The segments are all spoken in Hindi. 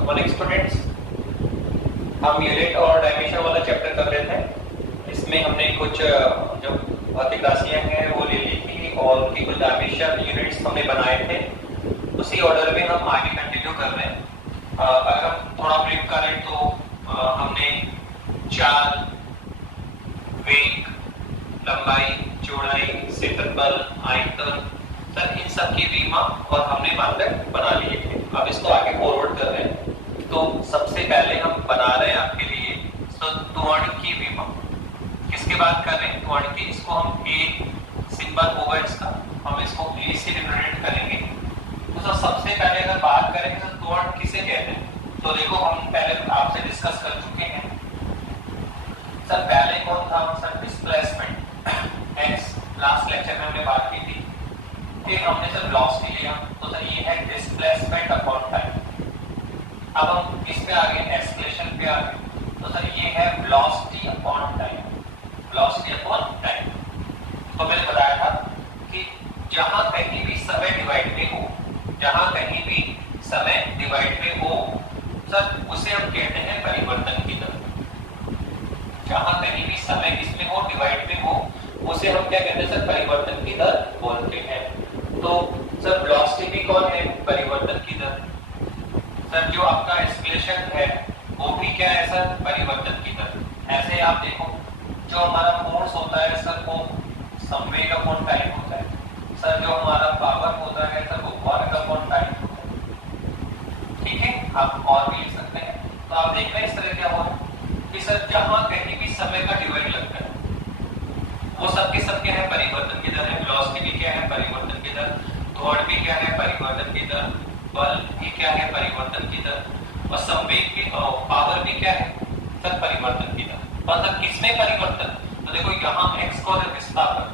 मॉर्निंग स्टूडेंट्स, हम यूनिट और डायमेंशन वाला चैप्टर कर रहे थे। इसमें हमने कुछ जो भौतिक राशियां हैं वो ले ली थी और उनकी कुछ डायमेंशन यूनिट्स हमने बनाए थे। उसी ऑर्डर में हम आगे कंटिन्यू कर रहे हैं। अगर हम थोड़ा ब्रीफ करें तो हमने चाल, वेग, लंबाई, चौड़ाई, क्षेत्रफल, आयतन, सर इन सब की विमा और हमने मानदंड बना लिए थे। अब इसको आगे फॉरवर्ड कर रहे हैं। तो सबसे पहले हम बना रहे हैं आपके लिए त्वरण की विमा। किसके बात कर रहे हैं? त्वरण की। इसको हम ए सिंबल होगा इसका, हम इसको ए से रिप्रेजेंट करेंगे। तो सबसे पहले अगर बात करेंगे तो त्वरण किसे कहते हैं, तो देखो हम पहले आपसे डिस्कस कर चुके हैं। सर पहले कौन था? Sir displacement x, last lecture में हमने बात की थी। फिर हमने सर वेलोसिटी लिया, तो सर ये है डिस्प्लेसमेंट अपॉन टाइम। अब हम इस पे आ गए, एक्सेलरेशन पे आ गए, तो सर ये है velocity upon time. Velocity upon time तो मैंने बताया था कि जहां कहीं भी समय डिवाइड में हो, जहां कहीं भी समय डिवाइड में हो सर उसे हम कहते हैं परिवर्तन की दर। जहां कहीं भी समय इसमें हो, डिवाइड में हो, उसे हम क्या कहते हैं सर? परिवर्तन की दर बोलते हैं। तो सर वेलोसिटी भी कौन है? परिवर्तन की दर। सर जो आपका एक्सेलरेशन है वो भी क्या है सर? परिवर्तन की दर। ऐसे आप देखो जो हमारा फोर्स होता है सर वो संवेग अपॉन टाइम होता है। सर जो हमारा पावर होता है सर वो वर्क अपॉन टाइम होता है। ठीक है, आप और भी लिख सकते हैं। तो आप देख रहे हैं इस तरह क्या हो रहा है कि सर जहां कहीं भी समय का डिवाइड लगता है वो सबके सब क्या है? परिवर्तन की दर है। वेलोसिटी भी क्या है? परिवर्तन की दर। त्वरण भी क्या है? परिवर्तन की दर। बल भी क्या है? परिवर्तन की दर। और संवेग भी, पावर भी क्या है सर? परिवर्तन की दर। और सर किसमें परिवर्तन? तो देखो यहाँ x कौन है? विस्थापन।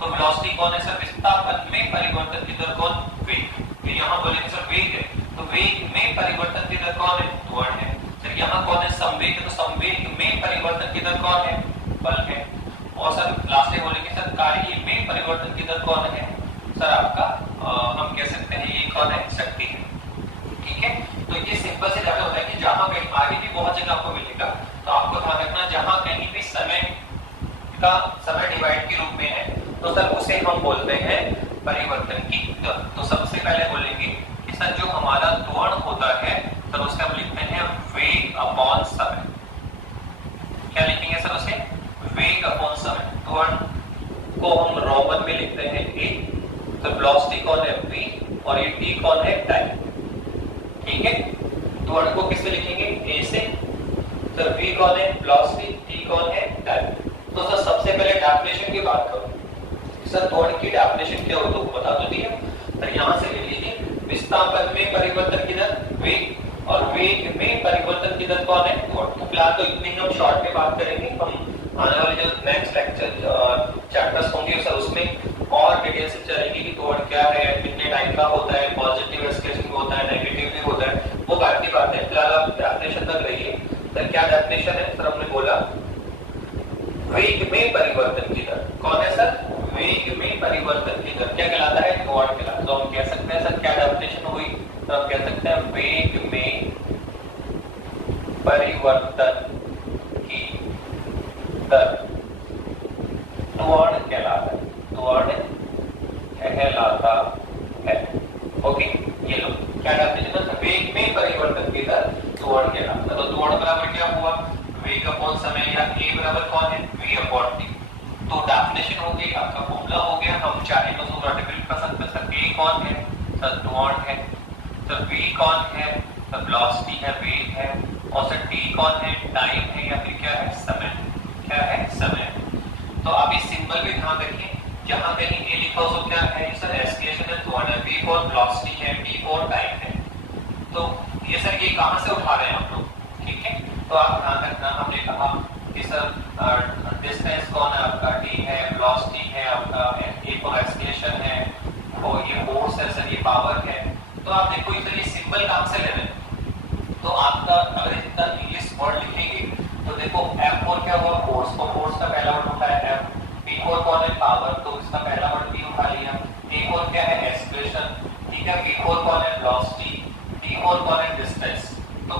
तो वेलोसिटी कौन है सर? विस्थापन में परिवर्तन की दर कौन? वेग। यहाँ बोलेंगे सर वेग है, तो वेग में परिवर्तन की दर कौन है? त्वरण है। सर यहाँ कौन है? संवेग है, तो संवेग में परिवर्तन की दर कौन है? बल है। और सर लास्ट में बोलेंगे सर कार्य में परिवर्तन की दर कौन है? सर आपका हम कह सकते हैं ये कौन है? शक्ति है। ठीक है, तो ये सिंपल से ज्यादा होता है कि जहां कहीं, आगे भी बहुत जगह आपको मिलेगा, तो आपको ध्यान रखना जहां कहीं भी समय का समय डिवाइड के रूप में है तो सर उसे हम बोलते हैं परिवर्तन की दर। तो सबसे पहले बोलेंगे कि सर जो हमारा त्वरण होता है सर उसे हम लिखते हैं वेग अपॉन समय। क्या लिखेंगे सर उसे? वेग अपॉन समय। त्वरण को हम रोमन में लिखते हैं ए, तो वेलोसिटी कौन है? v, और ये t कौन है? टाइम। ठीक है, त्वरण को किससे लिखेंगे? a से। तो v कौन है? वेलोसिटी, t कौन है? टाइम। तो सर सबसे पहले डेफिनेशन की बात करो। सर त्वरण की डेफिनेशन क्या हो तो बता दो दिया। सर यहां से ले लीजिए, विस्थापन में परिवर्तन की दर वेग, और वेग में परिवर्तन की दर कौन है? त्वरण। तो फिलहाल तो इतनी हम शॉर्ट में बात करेंगे। हम आने वाले जो नेक्स्ट लेक्चर चैप्टर्स होंगे सर उसमें और डिटेल से चलेंगे कि त्वरण क्या है, कितने टाइम का होता है, पॉजिटिव एक्सप्रेशन में होता है, नेगेटिव भी होता है, वो बात की बात है। फिलहाल आप डेफिनेशन तक रहिए। सर क्या डेफिनेशन है? सर हमने बोला वेग में परिवर्तन की दर। कौन है सर? वेग में परिवर्तन की दर क्या कहलाता है? त्वरण कहलाता है। तो हम कह सकते हैं सर क्या डेफिनेशन हुई? तो हम कह सकते हैं वेग में परिवर्तन की दर त्वरण कहलाता है। त्वरण कहलाता है। ओके, ये लो क्या डेफिनेशन है? वेग में परिवर्तन की दर त्वरण कहलाता है। तो त्वरण बराबर क्या हुआ? वेग अपॉन समय, या a बराबर कौन है? v upon t। तो डेफिनेशन हो गई, आपका फॉर्मूला हो गया। हम चाहे तो उसको मल्टीप्लाई कर सकते हैं। सर a कौन है? सर त्वरण है। सर v कौन है? सर वेलोसिटी है, वेग है। और सर t कौन है? टाइम है, या फिर क्या है? समय। क्या है? समय। तो आप इस सिंबल पे ध्यान रखिए, जहां कहीं a लिखा हो तो क्या है? सर एक्सेलरेशन है, त्वरण है, v कौन? वेलोसिटी है, t कौन? टाइम है। तो ये सर ये कहां से उठा रहे हैं हम लोग? ठीक है, तो आप ध्यान रखना, हमने कहा कि सर डिस्टेंस कौन है? आपका d है, वेलोसिटी है, आपका a को एक्सेलरेशन है, और ये फोर्स है सर, ये पावर है। तो आप देखो इधर ये सिंबल कहां से ले रहे हैं? तो आपका अगर इतना इंग्लिश वर्ड लिखेंगे तो देखो f4 क्या हुआ? फोर्स। तो फोर्स का पहला वर्ड उठा है f, p4 कौन है? पावर, तो इसका पहला वर्ड p उठा लिया। a4 क्या है? एक्सेलरेशन। ठीक है, v4 कौन है? वेलोसिटी, t4 कौन है? डिस्टेंस। तो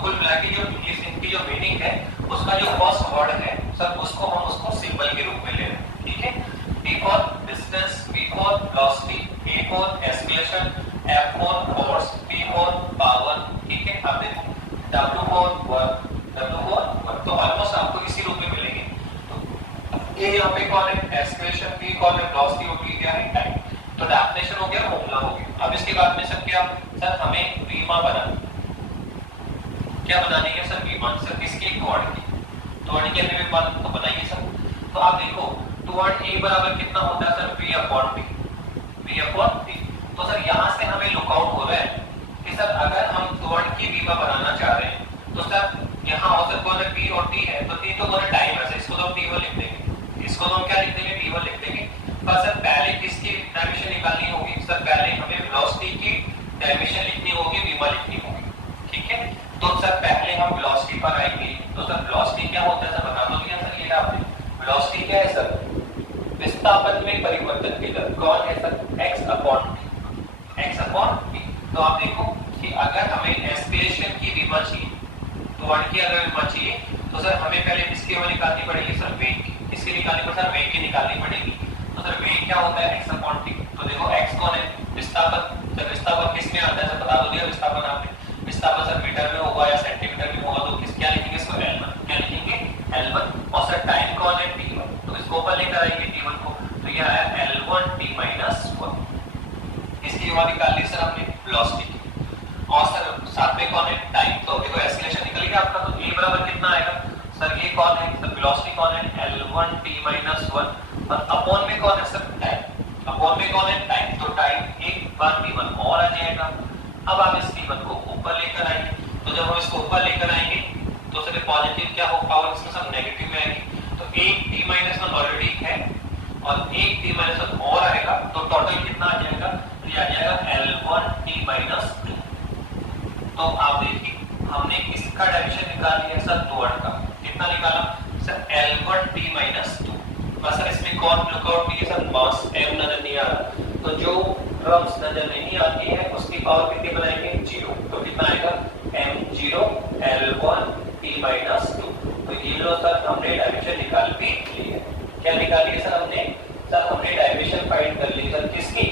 क्या बनानी है सर, विमान सर किसकी, त्वरण की। त्वरण की हमने विमान तो बनाइए सर। तो आप देखो त्वरण ए बराबर कितना होता है sir, v upon T, v upon T. तो सर यहाँ से हमें लुकआउट हो रहा है कि सर अगर हम त्वरण की विमा बनाना चाह रहे हैं तो सर यहाँ औसत कौन है, p और t है, तो t तो कौन है, टाइम है, इसको तो हम t1 लिख देंगे, इसको तो हम क्या लिख देंगे, t1 लिख देंगे। पर सर पहले किसकी डायमेंशन निकालनी होगी सर, पहले हमें वेलोसिटी की डायमेंशन लिखनी होगी, विमा लिखनी होगी, ठीक है। तो सर पहले हम वेलोसिटी पर आएंगे। तो सर वेलोसिटी क्या होता है सर, बता दो क्या सर, ये आपने वेलोसिटी क्या है सर, विस्थापन में परिवर्तन की दर, कौन है sir, x upon t, x upon t। तो आप देखो कि अगर हमें एस्पिरेशन की विमा चाहिए, त्वरण की अगर विमा चाहिए तो सर हमें पहले किसकी विमा निकालनी पड़ेगी सर, वेग की। किसकी निकालनी पड़ेगी सर, वेग की निकालनी पड़ेगी। तो सर वेग क्या होता है, x अपॉन t। तो देखो x कौन है, विस्थापन। सर विस्थापन किस में आता है सर, बता दो दिया विस्थापन आपने, विस्थापन सर मीटर में होगा या सेंटीमीटर में होगा, तो किस क्या लिखेंगे इसको, L1, क्या लिखेंगे L1। और सर टाइम कौन है, t1, तो इसको ऊपर लेकर आएंगे t1 को, तो ये आया L1t माइनस 1। इसकी विमा निकाल ली सर हमने वेलोसिटी की। और सर साथ में कौन है, टाइम। तो देखो एक्सीलरेशन निकल गया आपका, तो a बराबर कितना आएगा सर, ये कौन है सर, वेलोसिटी कौन है, L1t माइनस 1, और अपॉन में कौन है सर, टाइम। अपॉन में कौन है, टाइम। तो टाइम एक बार t1 और आ जाएगा। अब आप इस t1 को ऊपर लेकर आएंगे, तो जब हम इसको ऊपर लेकर आएंगे तो सर पॉजिटिव क्या हो, पावर इसमें सब नेगेटिव में आएगी। तो एक t माइनस 1 ऑलरेडी है और एक t माइनस 1 और आएगा, तो टोटल कितना आ जाएगा, ये आ जाएगा L1t माइनस 2। तो आप देखिए हमने किसका डायमेंशन निकाल लिया सर, त्वरण का। कितना निकाला सर, L1t माइनस 2। बस सर इसमें कौन लुकआउट की सर, मास m नजर नहीं आ रहा, तो जो टर्म्स नजर नहीं आती है उसकी पावर कितनी बनाएंगे, 0। तो कितना आएगा, m0 L1t माइनस 2। तो ये लो सर हमने डायमेंशन निकाल भी ली है। क्या निकाली है सर हमने, सर हमने डायमेंशन फाइंड कर ली सर, किसकी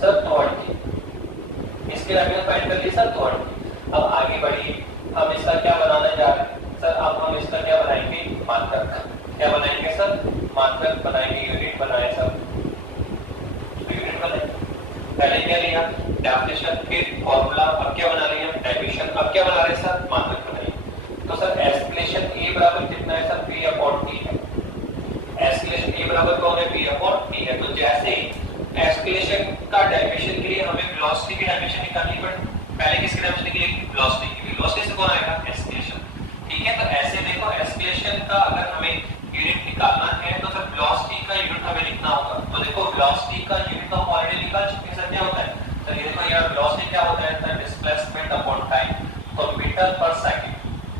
सर, त्वरण की। इसके डायमेंशन फाइंड कर ली सर, त्वरण की। अब आगे बढ़िए, हम इसका क्या बनाने जा रहे हैं सर, अब हम इसका क्या बनाएंगे, मात्रक। क्या बनाएंगे सर, मात्रक बनाएंगे, यूनिट बनाए सर, यूनिट बनाए। पहले क्या लिया, डेफिनेशन, फिर फॉर्मूला, अब क्या बना लिया, डायमेंशन। अब क्या बना रहे हैं सर, मात्रक बनाइए। तो सर एस्केलेशन a बराबर कितना है सर, v अपॉन t है। एस्केलेशन a बराबर कौन है, v अपॉन t है। तो जैसे एस्केलेशन का डायमेंशन के लिए हमें वेलोसिटी की डायमेंशन निकालनी पड़े, पहले किसकी डायमेंशन के लिए, वेलोसिटी की। वेलोसिटी से कौन आएगा, एस्केलेशन, ठीक है। तो ऐसे देखो एस्केलेशन का अगर हमें यूनिट निकालना है तो सर वेलोसिटी का यूनिट हमें लिखना होगा। तो देखो वेलोसिटी का यूनिट तो हम ऑलरेडी निकाल चुके हैं सर, क्या होता है सर, ये देखो यार वेलोसिटी क्या होता है सर, डिस्प्लेसमेंट अपॉन टाइम। तो मीटर पर सेकंड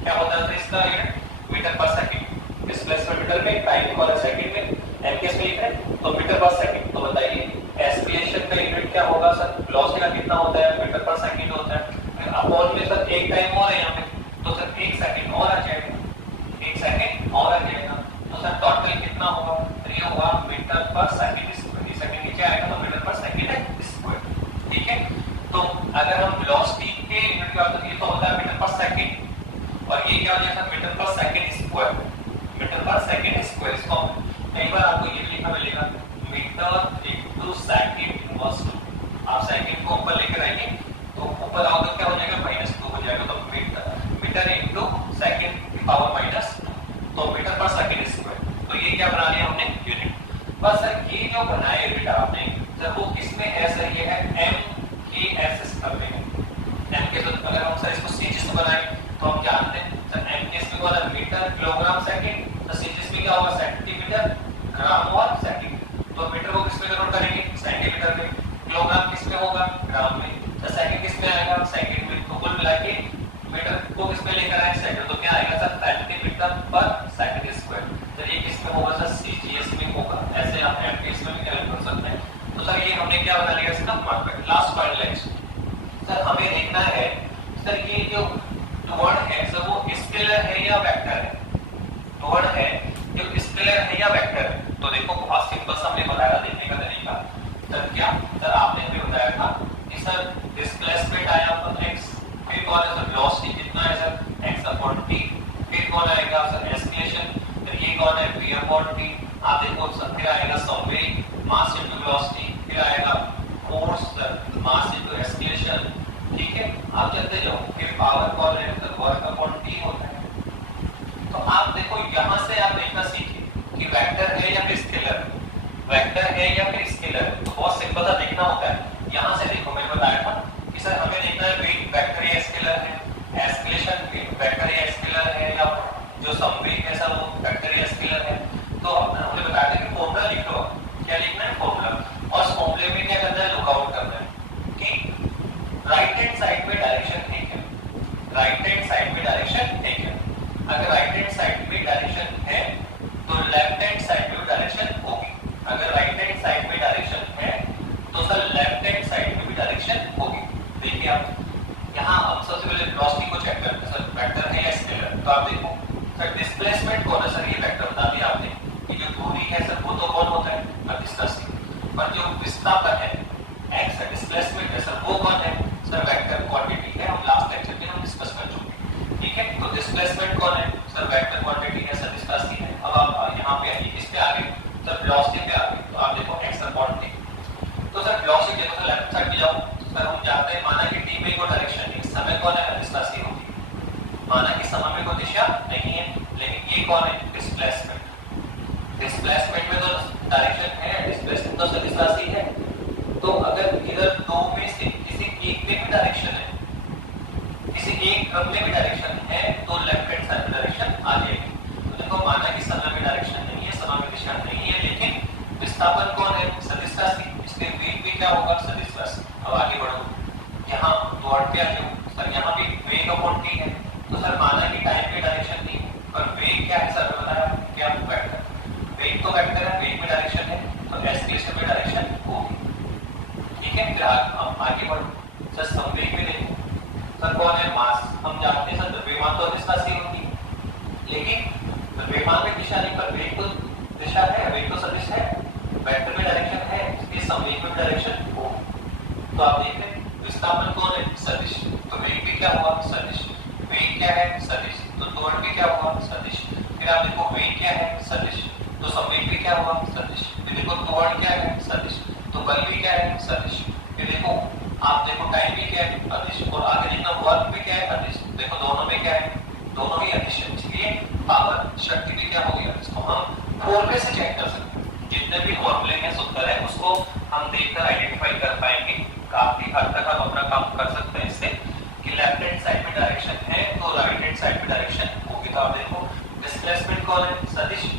क्या होता है सर इसका यूनिट, मीटर पर सेकंड। डिस्प्लेसमेंट मीटर में, टाइम को सेकंड में, m किस में लिख रहे हैं, तो मीटर पर सेकंड। तो बताइए एस्केलेशन का यूनिट क्या होगा सर, वेलोसिटी का कितना होता है, मीटर पर सेकंड होता है। फिर अपॉन में सर एक टाइम और है यहाँ पे, तो सर 1 सेकंड और आ जाएगा, 1 सेकंड और आ जाएगा। तो सर टोटल कितना होगा, तो ये होगा मीटर पर सेकंड स्क्वायर। सेकंड नीचे आएगा तो मीटर पर सेकंड स्क्वायर, ठीक है। तो अगर हम वेलोसिटी के यूनिट की बात करें, ये तो होता है मीटर पर सेकंड, और ये क्या हो जाएगा मीटर पर सेकंड स्क्वायर, मीटर पर सेकंड स्क्वायर। इसको कई बार आपको ये लिखा मिलेगा, मीटर इनटू सेकंड इनवर्स 2। आप सेकंड को ऊपर लेकर आएंगे तो ऊपर आओ तो क्या हो जाएगा, -2 हो जाएगा। तो मीटर इनटू सेकंड की पावर -2, तो मीटर पर सेकंड स्क्वायर। तो ये क्या बना लिया हमने, यूनिट। बस सर ये जो बनाए यूनिट आपने सर, वो किसमें है सर, ये है MKS सिस्टम में। MKS अगर हम सर इसको सीजीएस में बनाएं तो हम जानते हैं सर MKS में कौन है, मीटर किलोग्राम सेकंड। तो सीजीएस में क्या होगा, सेंटीमीटर ग्राम और सेकंड। तो मीटर को किस में कन्वर्ट करेंगे, सेंटीमीटर में। किलोग्राम किस में होगा, ग्राम में। तो सेकंड किस में आएगा, सेकंड में। तो कुल मिला के मीटर को किस में लेकर आए, सेकंड। तो क्या आएगा सर, सेंटीमीटर पर सेकंड स्क्वायर। तो ये किस में होगा सर, सीजीएस में होगा। ऐसे आप एमपीएस में भी कैलकुलेट कर सकते हैं। तो सर ये हमने क्या बना लिया इसका मात्रक। लास्ट फाइनलाइज सर हमें देखना है सर, ये जो त्वरण है सर वो स्केलर है या वेक्टर है। त्वरण है जो स्केलर है या वेक्टर है। तो देखो बहुत सिंपल सा हमने बताया देखने का तरीका सर। क्या सर आपने भी बताया था कि सर डिस्प्लेसमेंट आया आपका x, फिर कौन है सर वेलोसिटी कितना है सर, x अपॉन t। फिर कौन आएगा सर एस्केलेशन, फिर ये कौन है v अपॉन t। आप देखो सर फिर आएगा संवेग, मास इनटू वेलोसिटी, फिर आएगा force sir, mass into escalation, ठीक है। आप चलते जाओ। फिर पावर कौन है sir, work right hand side में डायरेक्शन है क्या? अगर राइट हैंड साइड में डायरेक्शन है तो लेफ्ट हैंड साइड में डायरेक्शन होगी। अगर राइट हैंड साइड में डायरेक्शन है तो सर लेफ्ट हैंड साइड में भी डायरेक्शन होगी। देखिए आप यहाँ हम सबसे पहले वेलोसिटी को चेक करते हैं सर, वेक्टर है या स्केलर। तो आप देखो सर डिस्प्लेसमेंट कौन है सर, ये वेक्टर बता दिया आपने कि जो दूरी है सर वो तो कौन होता है, अब डिस्कस की। पर जो विस्थापन है एक्स है, डिस्प्लेसमेंट है सर वो कौन है सर, वेक्टर क्वांटिटी है। हम लास्ट लेक्चर में हम डिस्कस कर चुके, ठीक है। तो डिस्प्लेसमेंट कौन है सर, वेक्टर क्वांटिटी है सर, डिस्कस की है। अब आप यहाँ पे आइए, किस पे आ गए सर, वेलोसिटी पे आ गए। तो आप देखो एक्स अपॉन टी, तो सर वेलोसिटी देखो सर लेफ्ट साइड पे जाओ सर, हम जाते हैं माना कि टी में कोई डायरेक्शन नहीं, समय कौन है डिस्प्लेस होगी, माना कि समय में कोई दिशा नहीं है, लेकिन ये कौन है डिस्प्लेसमेंट। डिस्प्लेसमेंट में तो डायरेक्शन है, डिस्प्लेसमेंट तो सर डिस्प्लेस है। तो अगर इधर दो में से किसी एक में भी डायरेक्शन है, किसी एक क्रम में भी डायरेक्शन है तो लेफ्ट हैंड साइड में डायरेक्शन आ जाएगी। तो देखो माना कि समय में डायरेक्शन नहीं है, समय में दिशा नहीं है, लेकिन विस्थापन कौन है सदिश, इसके वेग भी क्या होगा सदिश। अब आगे बढ़ो, यहाँ डॉट पे आ जाओ सर, यहाँ भी वेग अपॉन टी है। तो सर माना कि टाइम में डायरेक्शन नहीं है, पर वेग क्या है सर बताया क्या, वेक्टर। वेग तो वेक्टर है, वेग में डायरेक्शन है तो एक्सीलरेशन में डायरेक्शन होगी, ठीक है। फिर आगे बढ़ो सर, संवेग में देखो सर कौन है मास। हम जानते हैं सर द्रव्यमान तो दिशा से होती है, लेकिन द्रव्यमान में दिशा नहीं, पर वेग तो दिशा है, वेग तो सदिश है, वेक्टर में डायरेक्शन है, इसलिए संवेग में डायरेक्शन हो। तो आप देख रहे हैं विस्थापन कौन है सदिश, तो वेग भी क्या हुआ सदिश, वेग क्या है सदिश, तो त्वरण भी क्या हुआ सदिश। फिर आप देखो वेग क्या है सदिश, तो संवेग भी क्या हुआ सदिश। फिर देखो त्वरण क्या है सदिश, तो बल भी क्या है सदिश। फिर देखो आप देखो टाइम भी क्या है अदिश, और आगे देखना वर्क भी क्या है अदिश। देखो दोनों में क्या है, दोनों ही अदिश है, इसलिए पावर शक्ति भी क्या होगी अदिश। तो हम फॉर्मूले से चेक कर सकते हैं, जितने भी फॉर्मूले हैं सूत्र है उसको हम देखकर आइडेंटिफाई कर पाएंगे। काफी हद तक हम अपना काम कर सकते हैं इससे कि लेफ्ट हैंड साइड में डायरेक्शन है तो राइट हैंड साइड में डायरेक्शन होगी। तो आप देखो डिस्प्लेसमेंट कौन है सदिश,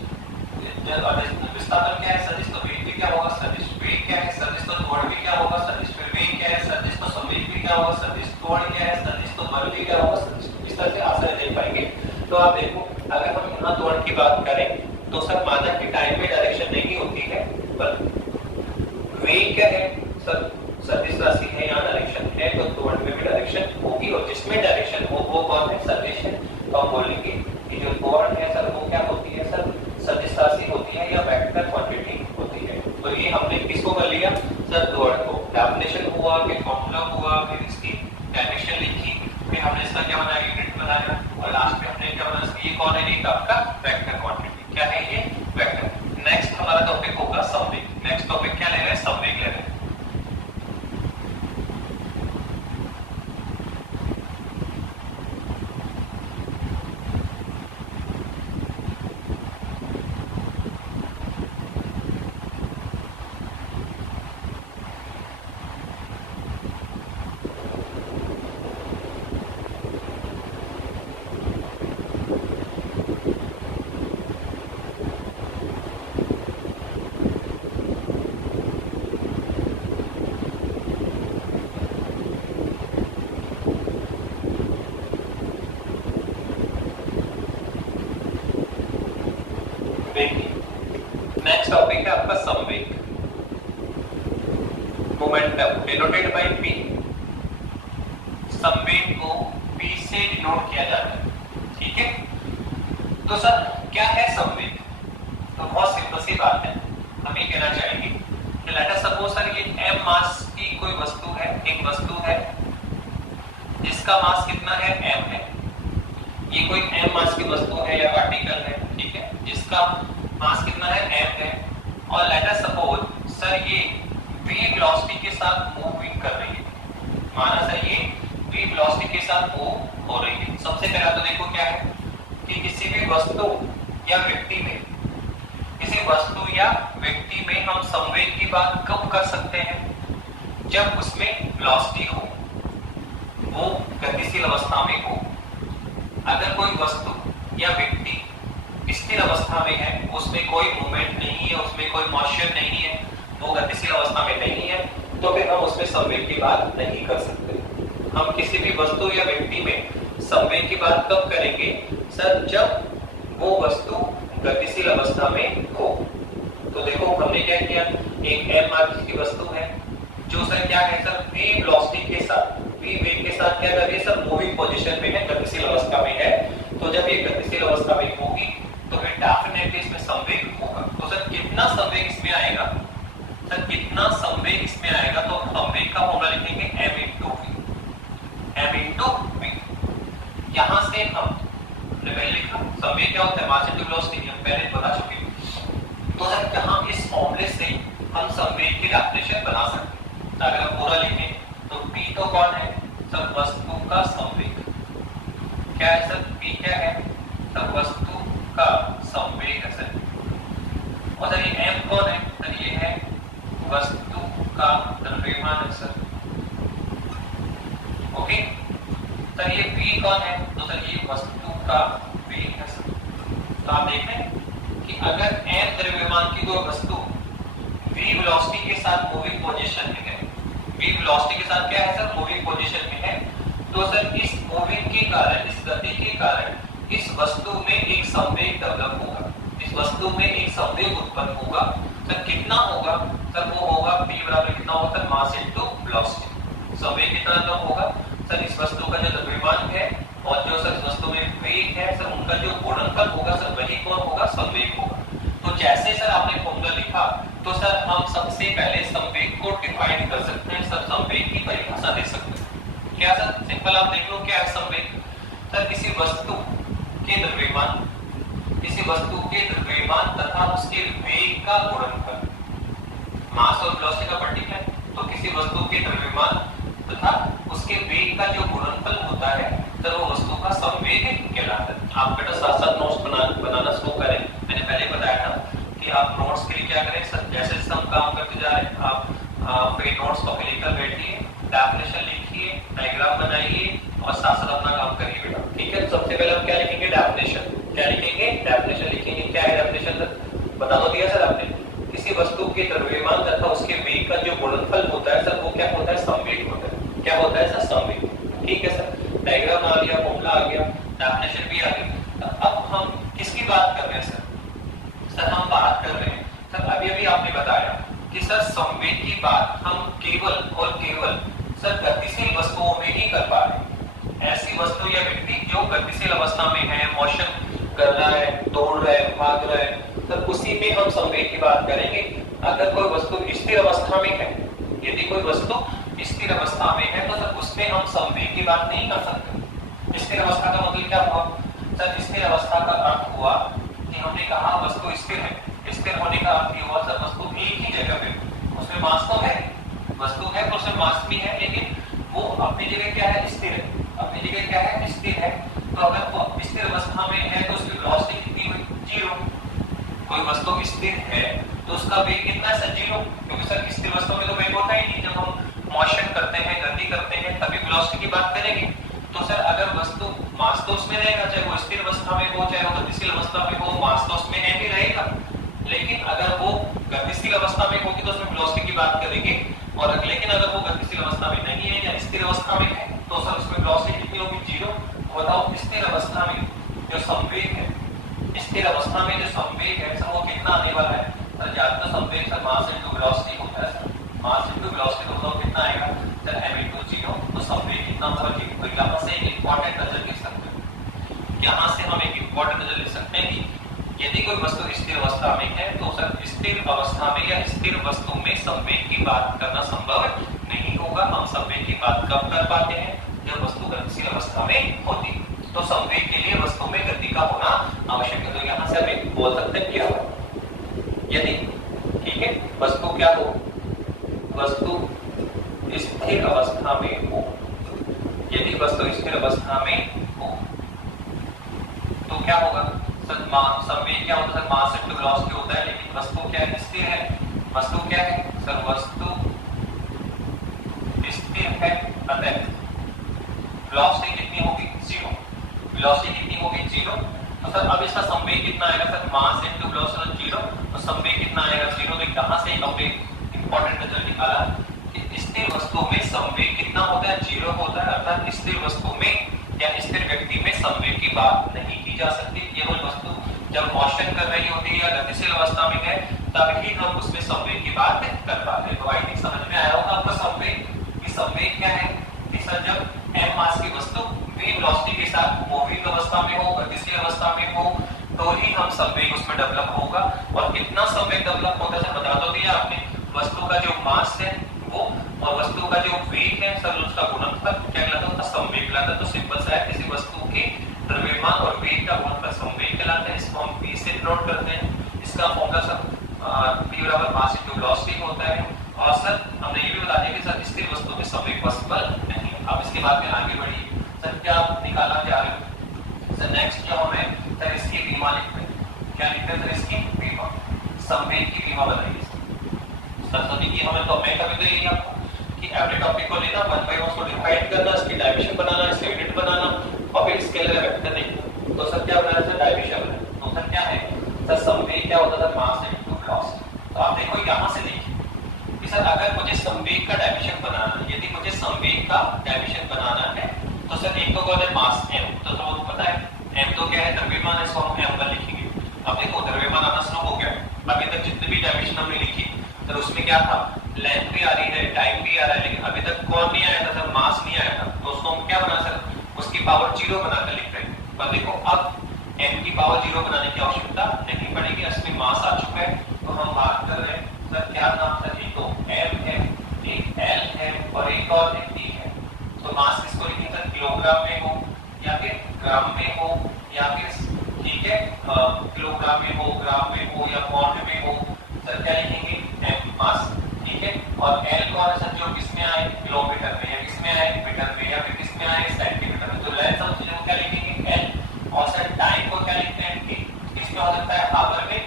विस्थापन क्या है सदिश, तो वेग भी क्या होगा सदिश। वेग क्या है सदिश, तो त्वरण भी क्या होगा सदिश। फिर वेग क्या है सदिश, तो संवेग भी क्या होगा सदिश। त्वरण क्या है सदिश, तो बल भी क्या होगा सदिश। इस तरह से आसानी देख पाएंगे। तो आप देखो अगर हम यहाँ त्वरण की बात करें तो सर माना कि टाइम में डायरेक्शन नहीं होती है, पर वेग क्या है सर सदिश राशि है, यहाँ डायरेक्शन है तो त्वरण में भी डायरेक्शन होगी, और जिसमें डायरेक्शन हो वो कौन है सदिश है। तो हम बोलेंगे कि जो त्वरण है सर वो क्या होती है सर सदिश राशि होती है या वेक्टर क्वांटिटी होती है। तो ये हमने किसको कर लिया सर त्वरण को, डेफिनेशन हुआ, फिर फॉर्मूला हुआ, फिर इसकी डायरेक्शन लिखी, फिर हमने इसका क्या बनाया यूनिट बनाया, और लास्ट में हमने क्या बनाया ये कौन है, ये आपका वेक्टर क्वांटिटी क्या है ये वेक्टर। नेक्स्ट हमारा टॉपिक होगा संवेग। नेक्स्ट टॉपिक क्या ले रहे हैं संवेग ले रहे हैं। नेक्स्ट टॉपिक है आपका संवेग। मोमेंटम डिनोटेड बाय p, संवेग को p से डिनोट किया जाता है, ठीक है। तो सर क्या है संवेग, तो बहुत सिंपल सी बात है, हम ये कहना चाहेंगे कि लेट अस सपोज सर ये m मास की कोई वस्तु है, एक वस्तु है जिसका मास कितना है m है। ये कोई m मास की वस्तु है या पार्टिकल है, ठीक है, जिसका मास कितना है m है, और लेट अस सपोज सर ये v वेलोसिटी के साथ मूविंग कर रही है। माना सर ये v वेलोसिटी के साथ मूव हो रही है। सबसे पहला तो देखो क्या है कि किसी भी वस्तु या व्यक्ति में, किसी वस्तु या व्यक्ति में हम संवेग की बात कब कर सकते हैं, जब उसमें वेलोसिटी हो, वो गतिशील अवस्था में हो। अगर कोई वस्तु या व्यक्ति स्थिर अवस्था में है, उसमें कोई मूवमेंट नहीं है, उसमें कोई मोशन नहीं है, वो गतिशील अवस्था में नहीं है, तो फिर हम उसमें संवेग की बात नहीं कर सकते। हम किसी भी वस्तु या व्यक्ति में संवेग की बात कब करेंगे सर, जब वो वस्तु गतिशील अवस्था में हो। तो देखो हमने क्या किया, एक m मास की वस्तु है जो सर क्या है सर, v वेलोसिटी के साथ, v वेग के साथ क्या कर रही है सर, मूविंग पोजीशन में है, गतिशील अवस्था में है। तो जब ये गतिशील अवस्था में होगी तो फिर डेफिनेटली इसमें संवेग होगा। तो सर कितना संवेग इसमें आएगा सर, कितना संवेग इसमें आएगा, तो संवेग का फॉर्मूला लिखेंगे m into v। यहां से हम पहले लिखा संवेग क्या होता है, मास इनटू वेलोसिटी, हम पहले बता चुके हैं। तो सर यहां इस फॉर्मूले से हम संवेग की डेफिनेशन बना सकते हैं। अगर हम पूरा लिखें तो p तो कौन है सर, वस्तु का संवेग। क्या है सर, p क्या है सर, वस्तु का संवेग है सर। और सर ये m कौन है सर, ये है वस्तु का द्रव्यमान है सर। ओके सर, ये v कौन है, तो सर ये वस्तु का वेग है सर। तो आप देख रहे हैं कि अगर m द्रव्यमान की कोई वस्तु v वेलोसिटी के साथ मूविंग पोजीशन में है, v वेलोसिटी के साथ क्या है सर, मूविंग पोजीशन में है, तो सर इस मूविंग के कारण, इस गति के कारण इस वस्तु में एक संवेग डेवलप होगा, इस वस्तु में एक संवेग उत्पन्न होगा। सर कितना होगा सर, वो होगा p बराबर कितना होगा सर, मास इनटू वेलोसिटी। संवेग कितना कम होगा सर, इस वस्तु का जो द्रव्यमान है और जो सर इस वस्तु में वेग है सर, उनका जो गुणनफल होगा सर, वही कौन होगा, संवेग होगा। तो जैसे सर आपने फॉर्मूला लिखा तो सर हम सबसे पहले संवेग को डिफाइन कर सकते हैं सर, संवेग की परिभाषा दे सकते हैं। क्या सर, सिंपल आप देख लो क्या है संवेग सर, किसी वस्तु के द्रव्यमान, किसी वस्तु के द्रव्यमान तथा उसके वेग का गुणनफल, मास और वेलोसिटी का पर्टिकुलर, तो किसी वस्तु के द्रव्यमान तथा उसके वेग का जो गुणनफल होता है सर, वो वस्तु का संवेग कहलाता है। आप बेटा साथ साथ नोट्स बनाना शुरू करें। मैंने पहले बताया था कि आप नोट्स के लिए क्या करें सर, जैसे जैसे हम काम करते जा रहे हैं आप फिर नोट्स को लेकर बैठिए, डेफिनेशन लिखिए, डायग्राम बनाइए और साथ साथ अपना काम करिए बेटा, ठीक है। तो सबसे पहले हम क्या लिखेंगे, डेफिनेशन। क्या लिखेंगे, डेफिनेशन लिखेंगे। क्या है डेफिनेशन सर, बता दो दिया सर आपने, किसी वस्तु के द्रव्यमान तथा उसके वेग का जो गुणनफल होता है सर, वो क्या होता है, संवेग होता है। क्या होता है सर, संवेग। ठीक है सर, डायग्राम आ गया, फॉर्मूला आ गया, डेफिनेशन भी आ गया। अब हम किसकी बात कर रहे हैं सर, हम बात कर रहे हैं सर, अभी अभी आपने बताया कि सर संवेग की बात हम केवल और केवल सर गतिशील वस्तुओं में ही कर पा रहे हैं। ऐसी वस्तु या व्यक्ति जो गतिशील अवस्था में है, मोशन कर रहा है, दौड़ रहा है, भाग रहा है, सर उसी में हम संवेग की बात करेंगे। अगर कोई वस्तु स्थिर अवस्था में है, यदि कोई वस्तु स्थिर अवस्था में है तो सर उसमें हम संवेग की बात नहीं कर सकते। स्थिर अवस्था का मतलब क्या हुआ सर, स्थिर अवस्था का अर्थ हुआ कि हमने कहा वस्तु स्थिर है। स्थिर होने का अर्थ ये हुआ सर, वस्तु एक ही जगह पे, उसमें मास तो है, वस्तु है तो उसमें मास भी है, लेकिन वो अपनी जगह क्या है, स्थिर है। अपनी जगह क्या है, स्थिर है। तो अगर वो स्थिर अवस्था में है तो उसकी वेलोसिटी कितनी हुई, 0। कोई वस्तु स्थिर है तो उसका वेग कितना है सर, 0, क्योंकि सर स्थिर वस्तु में तो वेग होता ही नहीं। जब हम मोशन करते हैं, गति करते हैं, तभी वेलोसिटी की बात करेंगे। तो सर अगर वस्तु मास तो उसमें रहेगा, चाहे वो स्थिर अवस्था में हो, चाहे वो गतिशील अवस्था में हो, मास तो उसमें है ही रहेगा। लेकिन अगर वो गतिशील अवस्था में होगी तो उसमें वेलोसिटी की बात करेंगे, और लेकिन अगर वो गतिशील अवस्था में नहीं है या स्थिर अवस्था में है तो सर उसमें वेलोसिटी कितनी होगी, 0। बताओ स्थिर अवस्था में जो संवेग है, स्थिर अवस्था में जो संवेग है सर वो कितना आने वाला है सर, ज्यादा संवेग सर मास इनटू वेलोसिटी होता है सर। मास इनटू वेलोसिटी तो कितना आएगा सर, m इनटू 0। तो संवेग कितना होगा, तो यहाँ से एक इंपॉर्टेंट नजर लिख सकते हैं। यहाँ से हम एक इंपॉर्टेंट नजर लिख सकते हैं कि यदि कोई वस्तु स्थिर अवस्था में है तो सर स्थिर अवस्था में या स्थिर वस्तु में संवेग की बात करना संभव नहीं होगा। हम संवेग की बात कब कर पाते हैं, जब वस्तु गतिशील अवस्था में होती है। तो संवेग के लिए वस्तु में गति का होना आवश्यक है। तो यहाँ से हम बोल सकते हैं क्या हो, यदि ठीक है वस्तु क्या हो, वस्तु स्थिर अवस्था में हो, यदि वस्तु स्थिर अवस्था में हो तो क्या होगा सर, संवेग क्या होता है, मास इनटू वेलोसिटी होता है। लेकिन वस्तु क्या है, स्थिर है। वस्तु क्या है सर, वस्तु स्थिर है, अतः वेलोसिटी कितनी होगी, 0। वेलोसिटी कितनी होगी, 0। तो सर अब इसका संवेग कितना आएगा सर, मास इनटू वेलोसिटी 0। तो संवेग कितना आएगा, 0। तो कहां से हमने इंपॉर्टेंट नजर निकाला कि स्थिर वस्तु में संवेग कितना होता है, 0 होता है। अर्थात स्थिर वस्तु में या स्थिर बात नहीं की जा सकती। केवल वस्तु जब मोशन कर रही होती है या गतिशील अवस्था में है तब ही हम उसमें संवेग की बात कर पाते हैं। तो आई थिंक समझ में आया होगा आपको संवेग की संवेग क्या है कि सर जब m मास की वस्तु v वेलोसिटी के साथ मूविंग अवस्था में हो, गतिशील अवस्था में हो, तो ही हम संवेग उसमें डेवलप होगा। और कितना संवेग डेवलप होता है बता दो दिया आपने, वस्तु का जो मास है वो और वस्तु का जो वेग है सर उसका गुणनफल क्या कहलाता है, संवेग कहलाता है। तो सिंपल सा है, किसी वस्तु के द्रव्यमान और वेग का गुणनफल संवेग कहलाता है। इसको हम v से नोट करते हैं। इसका फॉर्मूला सर p बराबर मास इनटू वेलोसिटी होता है। और सर हमने ये भी बता दिया कि सर स्थिर वस्तु में संवेग पॉसिबल नहीं है। अब इसके बाद में आगे बढ़िए सर, क्या निकालना चाह रहे हो सर, नेक्स्ट जो हमें सर इसकी बीमा लिखते हैं। क्या लिखते हैं सर, इसकी बीमा, संवेग की बीमा बताइए सर। सभी की हमें तो मैं कभी तो यही आपको कि एवरी टॉपिक को लेना, 1 बाय 1 उसको डिवाइड करना, इसकी डायमेंशन बनाना, इसके यूनिट बनाना और फिर स्केलर वेक्टर देखना। तो सर क्या बनाया सर, डायमेंशन बनाया। तो सर क्या है सर, संवेग क्या होता था, मास इनटू वेलोसिटी। तो आप देखो यहाँ से देखिए कि सर अगर मुझे संवेग का डायमेंशन बनाना है, यदि मुझे संवेग का डायमेंशन बनाना है तो सर एक तो कौन है, मास m। तो सबको पता है m तो क्या है, द्रव्यमान है, इसको हम m1 लिखेंगे। अब देखो द्रव्यमान आना शुरू हो गया। अभी तक जितने भी डायमेंशन हमने लिखी तो उसमें क्या था, लेंथ भी आ रही है, टाइम भी आ रहा है, लेकिन अभी तक कौन नहीं आया था सर, मास नहीं आया था। तो उसको हम क्या बना सर, उसकी पावर 0 बनाकर लिख रहे हैं। पर देखो अब m की पावर 0 बनाने की आवश्यकता नहीं पड़ेगी, इसमें मास आ चुका है। तो हम बात कर रहे हैं सर क्या नाम सर, एक तो m है, एक l है और एक और एक t है। तो मास किसको लिखेंगे सर, किलोग्राम में हो या फिर ग्राम में हो या फिर ठीक है किलोग्राम में हो, ग्राम में हो या पौंड में हो, सर क्या लिखेंगे m मास, ठीक है। और l को सर जो किसमें आए, किलोमीटर में या किसमें आए, मीटर में या फिर किसमें आए, सेंटीमीटर में। तो लेंथ हम चीजों को क्या लिखेंगे l। और सर टाइम को क्या लिखते हैं t, इसमें हो सकता है आवर में,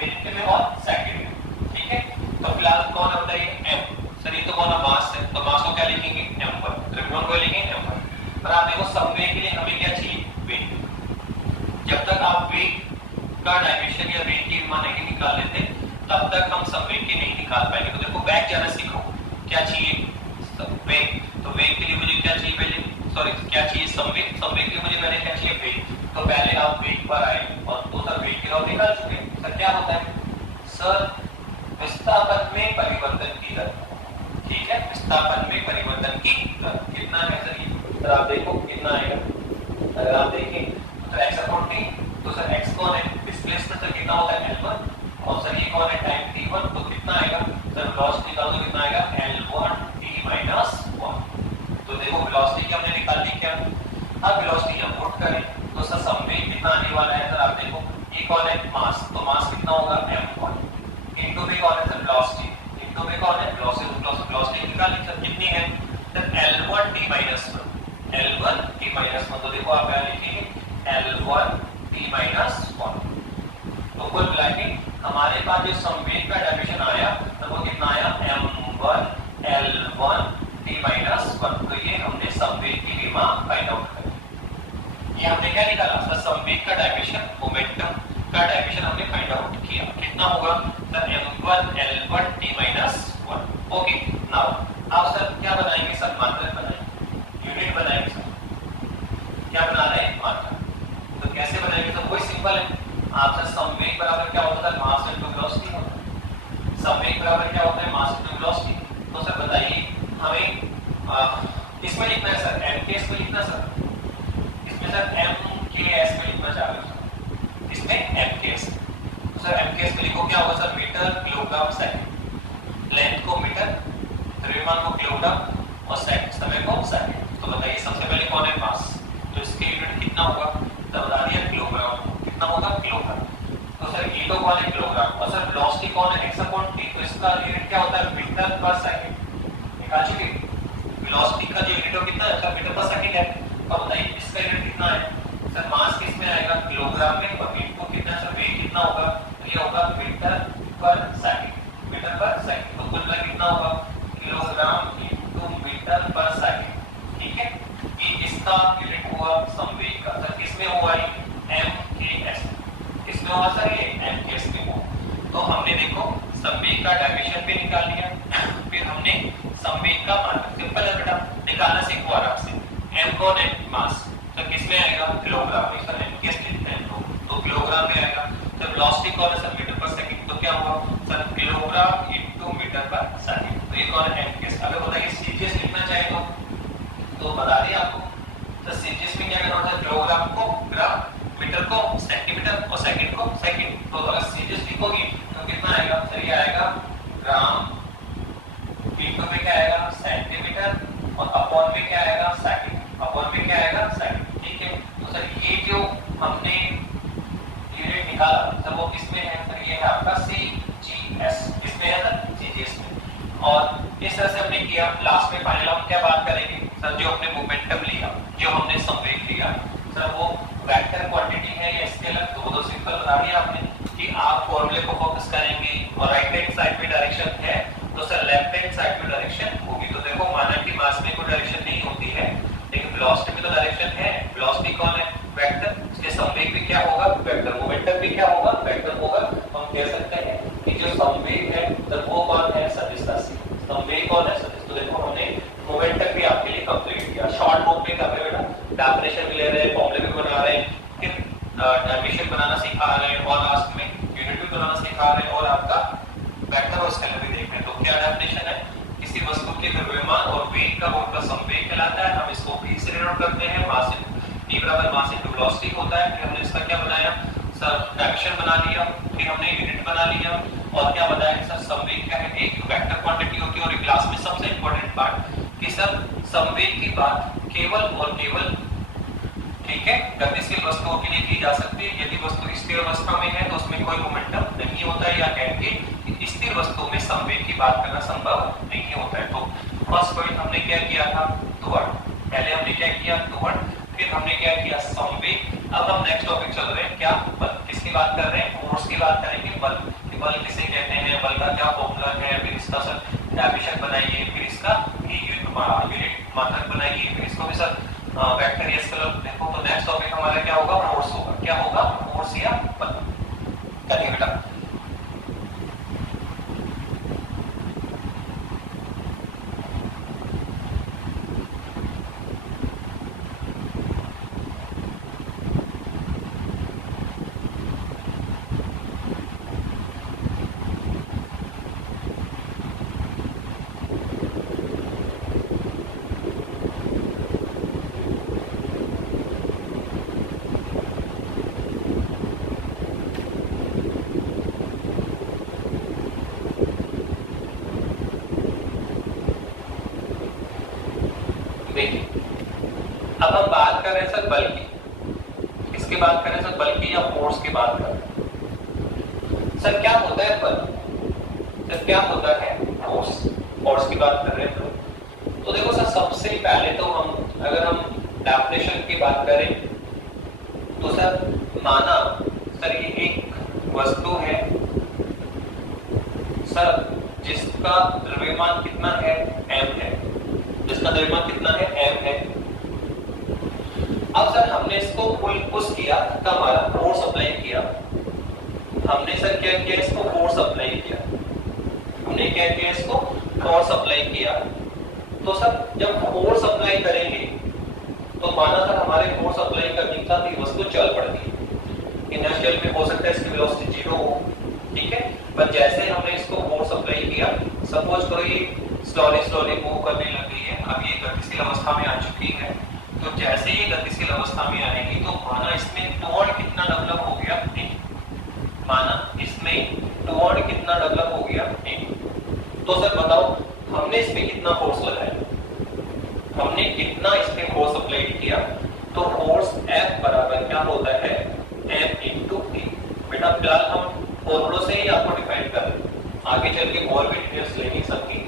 मिनट में और सेकंड में, ठीक है। तो फिलहाल कौन होता है ये m सर, ये तो कौन है, मास है। तो मास को क्या लिखेंगे m1, द्रव्यमान को लिखेंगे m1। पर आप देखो संवेग के लिए हमें क्या चाहिए, वेग। जब तक आप वेग का डायमेंशन या वेग की मान नहीं निकाल लेते तब तक हम संवेग की नहीं निकाल पाएंगे। तो देखो बैक जाना सीखो, क्या चाहिए वेग। तो वेग के लिए मुझे क्या चाहिए पहले, सॉरी क्या चाहिए, संवेग। संवेग के लिए मुझे पहले क्या चाहिए, वेग। तो पहले आप वेग पर आए और तो सर वेग के लिए निकाल चुके। सर क्या होता है सर, विस्थापन में परिवर्तन की दर, ठीक है, विस्थापन में परिवर्तन की दर कितना है सर, ये सर आप देखो कितना आएगा। अगर आप देखें तो x अपॉन t, तो सर x कौन है, डिस्प्लेसमेंट सर कितना होता है l1 और सर ये कौन है, टाइम t1। तो कितना आएगा सर, वेलोसिटी निकालो तो कितना आएगा, l1t - 1। तो देखो वेलोसिटी की हमने निकाल ली क्या। अब वेलोसिटी हम पुट करें तो सर संवेग कितना आने वाला है सर, आप देखो ये कौन है, मास। तो मास कितना होगा m1 इनटू में कौन है सर, वेलोसिटी इनटू में कौन है, वेलोसिटी निकाल ली सर, कितनी है सर, l1t - 1, l1t - 1। तो देखो आप क्या लिखेंगे, l1t - 1। तो कुल मिला के हमारे पास जो संवेग का डायमेंशन आया तो वो कितना आया, m1 l1t - 1। तो ये हमने संवेग की विमा फाइंड आउट करी। ये हमने क्या निकाला सर, संवेग का डायमेंशन, मोमेंटम का डायमेंशन हमने फाइंड आउट किया। कितना होगा sir, m1 l1t - 1। Okay, now आप सर क्या बनाएंगे सर, मात्रक बनाएंगे, यूनिट बनाएंगे सर। क्या बना रहे हैं, मात्रक। तो कैसे बनाएंगे सर, कोई सिंपल है। आप सर संवेग बराबर क्या होता है, मास इनटू वेलोसिटी होता है। संवेग बराबर क्या होता है, मास इनटू वेलोसिटी। तो सर बताइए हमें इसमें लिखना है सर, m के इसमें लिखना सर, इसमें सर m के s में लिखना चाह रहे हो, इसमें m के s। तो सर m के s में लिखो क्या होगा sir, metre kilogram second. Length को मीटर, द्रव्यमान को किलोग्राम और समय को सेकंड। तो बताइए सबसे पहले कौन है, मास। तो इसके यूनिट कितना होगा, तो बता दिया किलोग्राम। कितना होगा, किलोग्राम। तो सर ये तो कौन है, किलोग्राम। और सर वेलोसिटी कौन है, x अपॉन t। तो इसका यूनिट क्या होता है, मीटर पर सेकंड। निकाल चुके, वेलोसिटी का जो यूनिट है कितना है, मीटर पर सेकंड है। और बताइए इसका यूनिट कितना है सर, मास किसमें आएगा, किलोग्राम में। और वेग को कितना सर, वेग कितना होगा, तो ये होगा मीटर पर सेकंड, मीटर पर सेकंड। तो कुल मिला कितना होगा, किलोग्राम इनटू मीटर पर सेकंड, ठीक है। ये इसका यूनिट हुआ संवेग का। सर किसमें हुआ, m के s। किसमें हुआ सर, ये m के s में हुआ। तो हमने देखो संवेग का डायमेंशन भी निकाल लिया, फिर हमने संवेग का मात्रक, सिंपल है बेटा, निकालना सीखो आराम से। m कौन है, मास। तो किसमें आएगा, किलोग्राम में। सर वेलोसिटी कौन है सर मीटर पर सेकंड, तो क्या होगा सर किलोग्राम इनटू मीटर पर सेकंड। तो ये कौन है एमकेएस। अगर बताइए सीजीएस लिखना चाहे तो बता दिए आपको। तो सीजीएस में क्या करना होता है किलोग्राम को ग्राम, मीटर को सेंटीमीटर और सेकंड को सेकंड। तो अगर सीजीएस लिखोगे तो कितना आएगा सर, ये आएगा ग्राम, इनटू में क्या आएगा सेंटीमीटर और अपॉन में क्या आएगा सेकंड, अपॉन में क्या आएगा सेकंड। ठीक है, तो सर ये जो हमने यूनिट निकाला सर वो किसमें है सर, ये है आपका सीजीएस, किसमें है सर सीजीएस में। और इस तरह से हमने किया। लास्ट में फाइनल हम क्या बात करेंगे सर, जो हमने मोमेंटम लिया, जो हमने संवेग लिया सर, वो वेक्टर क्वांटिटी है या स्केलर। तो सिंपल बता दिया आपने कि आप फॉर्मूले को फोकस करेंगे और राइट हैंड साइड में डायरेक्शन है तो सर लेफ्ट हैंड साइड में डायरेक्शन होगी। तो देखो माना कि मास में कोई डायरेक्शन नहीं होती है लेकिन वेलोसिटी में तो डायरेक्शन है। वेलोसिटी कौन है वेक्टर, इसके संवेग भी क्या होगा वेक्टर, मोमेंटम भी क्या होगा वेक्टर होगा। हम कह सकते हैं कि जो संवेग है सर वो कौन है सदिश राशि, संवेग कौन है सदिश। तो देखो हमने मोमेंटम भी आपके लिए कंप्लीट किया, शॉर्ट नोट में कर रहे हो बेटा, डेफिनेशन भी ले रहे हैं, फॉर्मूले भी बना रहे हैं, फिर डायमेंशन बनाना सिखा रहे हैं और लास्ट में यूनिट भी बनाना सिखा रहे हैं और आपका वेक्टर और स्केलर भी देख रहे हैं। तो क्या डेफिनेशन है, किसी वस्तु के द्रव्यमान और वेग का उनका संवेग कहलाता है। हम इसको भी से डिनोट करते हैं, मास v बराबर मास इनटू वेलोसिटी होता है। फिर हमने इसका क्या बनाया सर डायरेक्शन बना लिया, फिर हमने यूनिट बना लिया और क्या बताया कि सर संवेग क्या है, एक वेक्टर क्वांटिटी होती है। और क्लास में सबसे इंपॉर्टेंट पार्ट कि सर संवेग की बात केवल और केवल ठीक है गतिशील वस्तुओं के लिए की जा सकती है। यदि वस्तु स्थिर अवस्था में है तो उसमें कोई मोमेंटम नहीं होता है, या कहेंगे स्थिर वस्तु में संवेग की बात करना संभव नहीं होता है। तो फर्स्ट पॉइंट हमने क्या किया था त्वरण, पहले हमने क्या किया त्वरण, फिर हमने क्या किया संवेग। अब हम नेक्स्ट टॉपिक चल रहे हैं क्या बल, किसकी बात कर रहे हैं फोर्स की बात करेंगे। बल, बल किसे कहते हैं, बल का क्या फॉर्मूला है, फिर इसका सर डेफिनेशन बनाइए, फिर इसका यूनिट मात्रक बनाइए, फिर इसको भी सर वेक्टर या स्केलर देखो। तो नेक्स्ट टॉपिक हमारा क्या होगा फोर्स होगा, क्या होगा फोर्स या बल। चलिए बेटा अब हम बात कर रहे हैं सर बल की, किसकी बात कर रहे हैं सर बल की या फोर्स की बात कर रहे हैं। सर क्या होता है बल, सर क्या होता है फोर्स, फोर्स की बात कर रहे हैं। तो देखो सर सबसे पहले तो हम अगर हम डेफिनेशन की बात करें तो सर माना सर ये एक वस्तु है सर जिसका द्रव्यमान कितना है m है, जिसका द्रव्यमान कितना है m है। अब सर हमने इसको पुश किया, धक्का मारा, फोर्स अप्लाई किया। हमने सर क्या किया इसको फोर्स अप्लाई किया, हमने क्या किया इसको फोर्स अप्लाई किया। तो सर जब फोर्स अप्लाई करेंगे तो माना सर हमारे फोर्स अप्लाई करने के साथ ये वस्तु चल पड़ती है। इनर्शियल में हो सकता है इसकी वेलोसिटी 0 हो, ठीक है, पर जैसे हमने इसको फोर्स अप्लाई किया, सपोज करो ये स्लोली स्लोली मूव करने लग गई है, अब ये गतिशील अवस्था में आ चुकी है। तो जैसे ये गतिशील अवस्था में आएगी तो माना इसमें त्वरण कितना डेवलप हो गया, माना इसमें त्वरण कितना डेवलप हो गया। तो सर बताओ हमने इसमें कितना फोर्स लगाया, हमने कितना इसमें फोर्स अप्लाई किया। तो फोर्स F बराबर क्या होता है F इंटू E। बेटा फिलहाल हम फॉर्मूलों से ही आपको डिफाइन कर रहे हैं, आगे चल के और भी डिटेल्स लेनी सबकी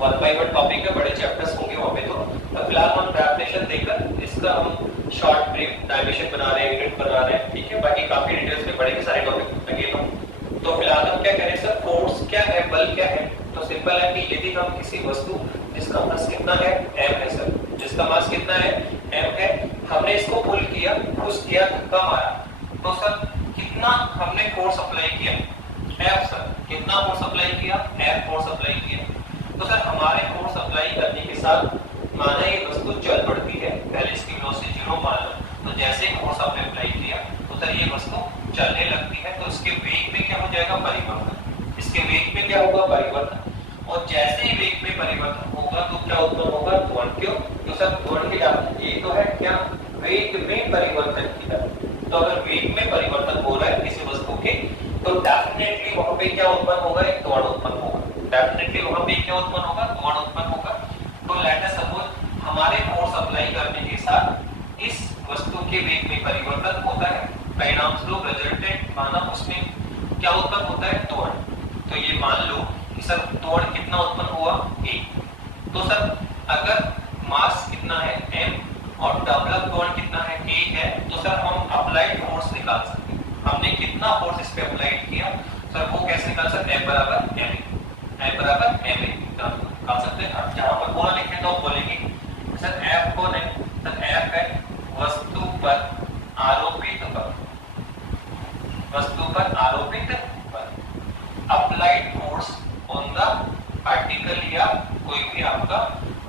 1 बाय 1 टॉपिक में बड़े चैप्टर्स होंगे वहां पे। तो फिलहाल हम डेफिनेशन देकर इसका हम शॉर्ट ब्रीफ डायमेंशन बना रहे हैं, यूनिट बना रहे हैं, ठीक है, बाकी काफी डिटेल्स में बड़े सारे टॉपिक लगे। तो फिलहाल हम क्या करें सर फोर्स क्या है बल क्या है। तो सिंपल है कि यदि हम किसी वस्तु जिसका मास कितना है m है सर, जिसका मास कितना है m है, हमने इसको पुल किया, पुश किया, धक्का मारा, तो सर कितना हमने फोर्स अप्लाई किया F सर, कितना फोर्स अप्लाई किया F फोर्स अप्लाई किया। तो सर हमारे फोर्स अप्लाई करने के साथ माना ये वस्तु चल पड़ती है, पहले इसकी वेलोसिटी 0 माना, तो जैसे ही फोर्स आपने अप्लाई किया तो सर ये वस्तु चलने लगती है तो इसके वेग में क्या हो जाएगा, परिवर्तन। इसके वेग में क्या होगा, परिवर्तन। और जैसे ही वेग में परिवर्तन होगा तो क्या उत्पन्न होगा, त्वरण। क्यों, तो सर त्वरण की ये तो है क्या, वेग में परिवर्तन की दर। तो अगर वेग में परिवर्तन हो रहा है किसी वस्तु के तो डेफिनेटली वहां पे क्या उत्पन्न होगा, एक त्वरण उत्पन्न होगा। डेफिनेटली वहां पे क्या उत्पन्न होगा, त्वरण उत्पन्न होगा। तो लेट अस सपोज हमारे फोर्स अप्लाई करने के साथ इस वस्तु के वेग में परिवर्तन होता है, परिणाम स्वरूप रिजल्टेंट माना उसमें क्या उत्पन्न होता है, त्वरण। तो ये मान लो कि सर त्वरण कितना उत्पन्न हुआ, a। तो सर अगर मास कितना है m और डेवलप त्वरण कितना है, a है, तो सर हम अप्लाइड फोर्स निकाल सकते हैं। हमने कितना फोर्स इस पे अप्लाइड किया, सर वो कैसे निकाल सकते हैं, F बराबर ma निकाल सकते हैं। जहां पर पूरा लिखें तो बोलेंगे सर F कौन है, सर F है वस्तु पर आरोपित बल, वस्तु पर आरोपित बल, applied force on the particle या कोई भी आपका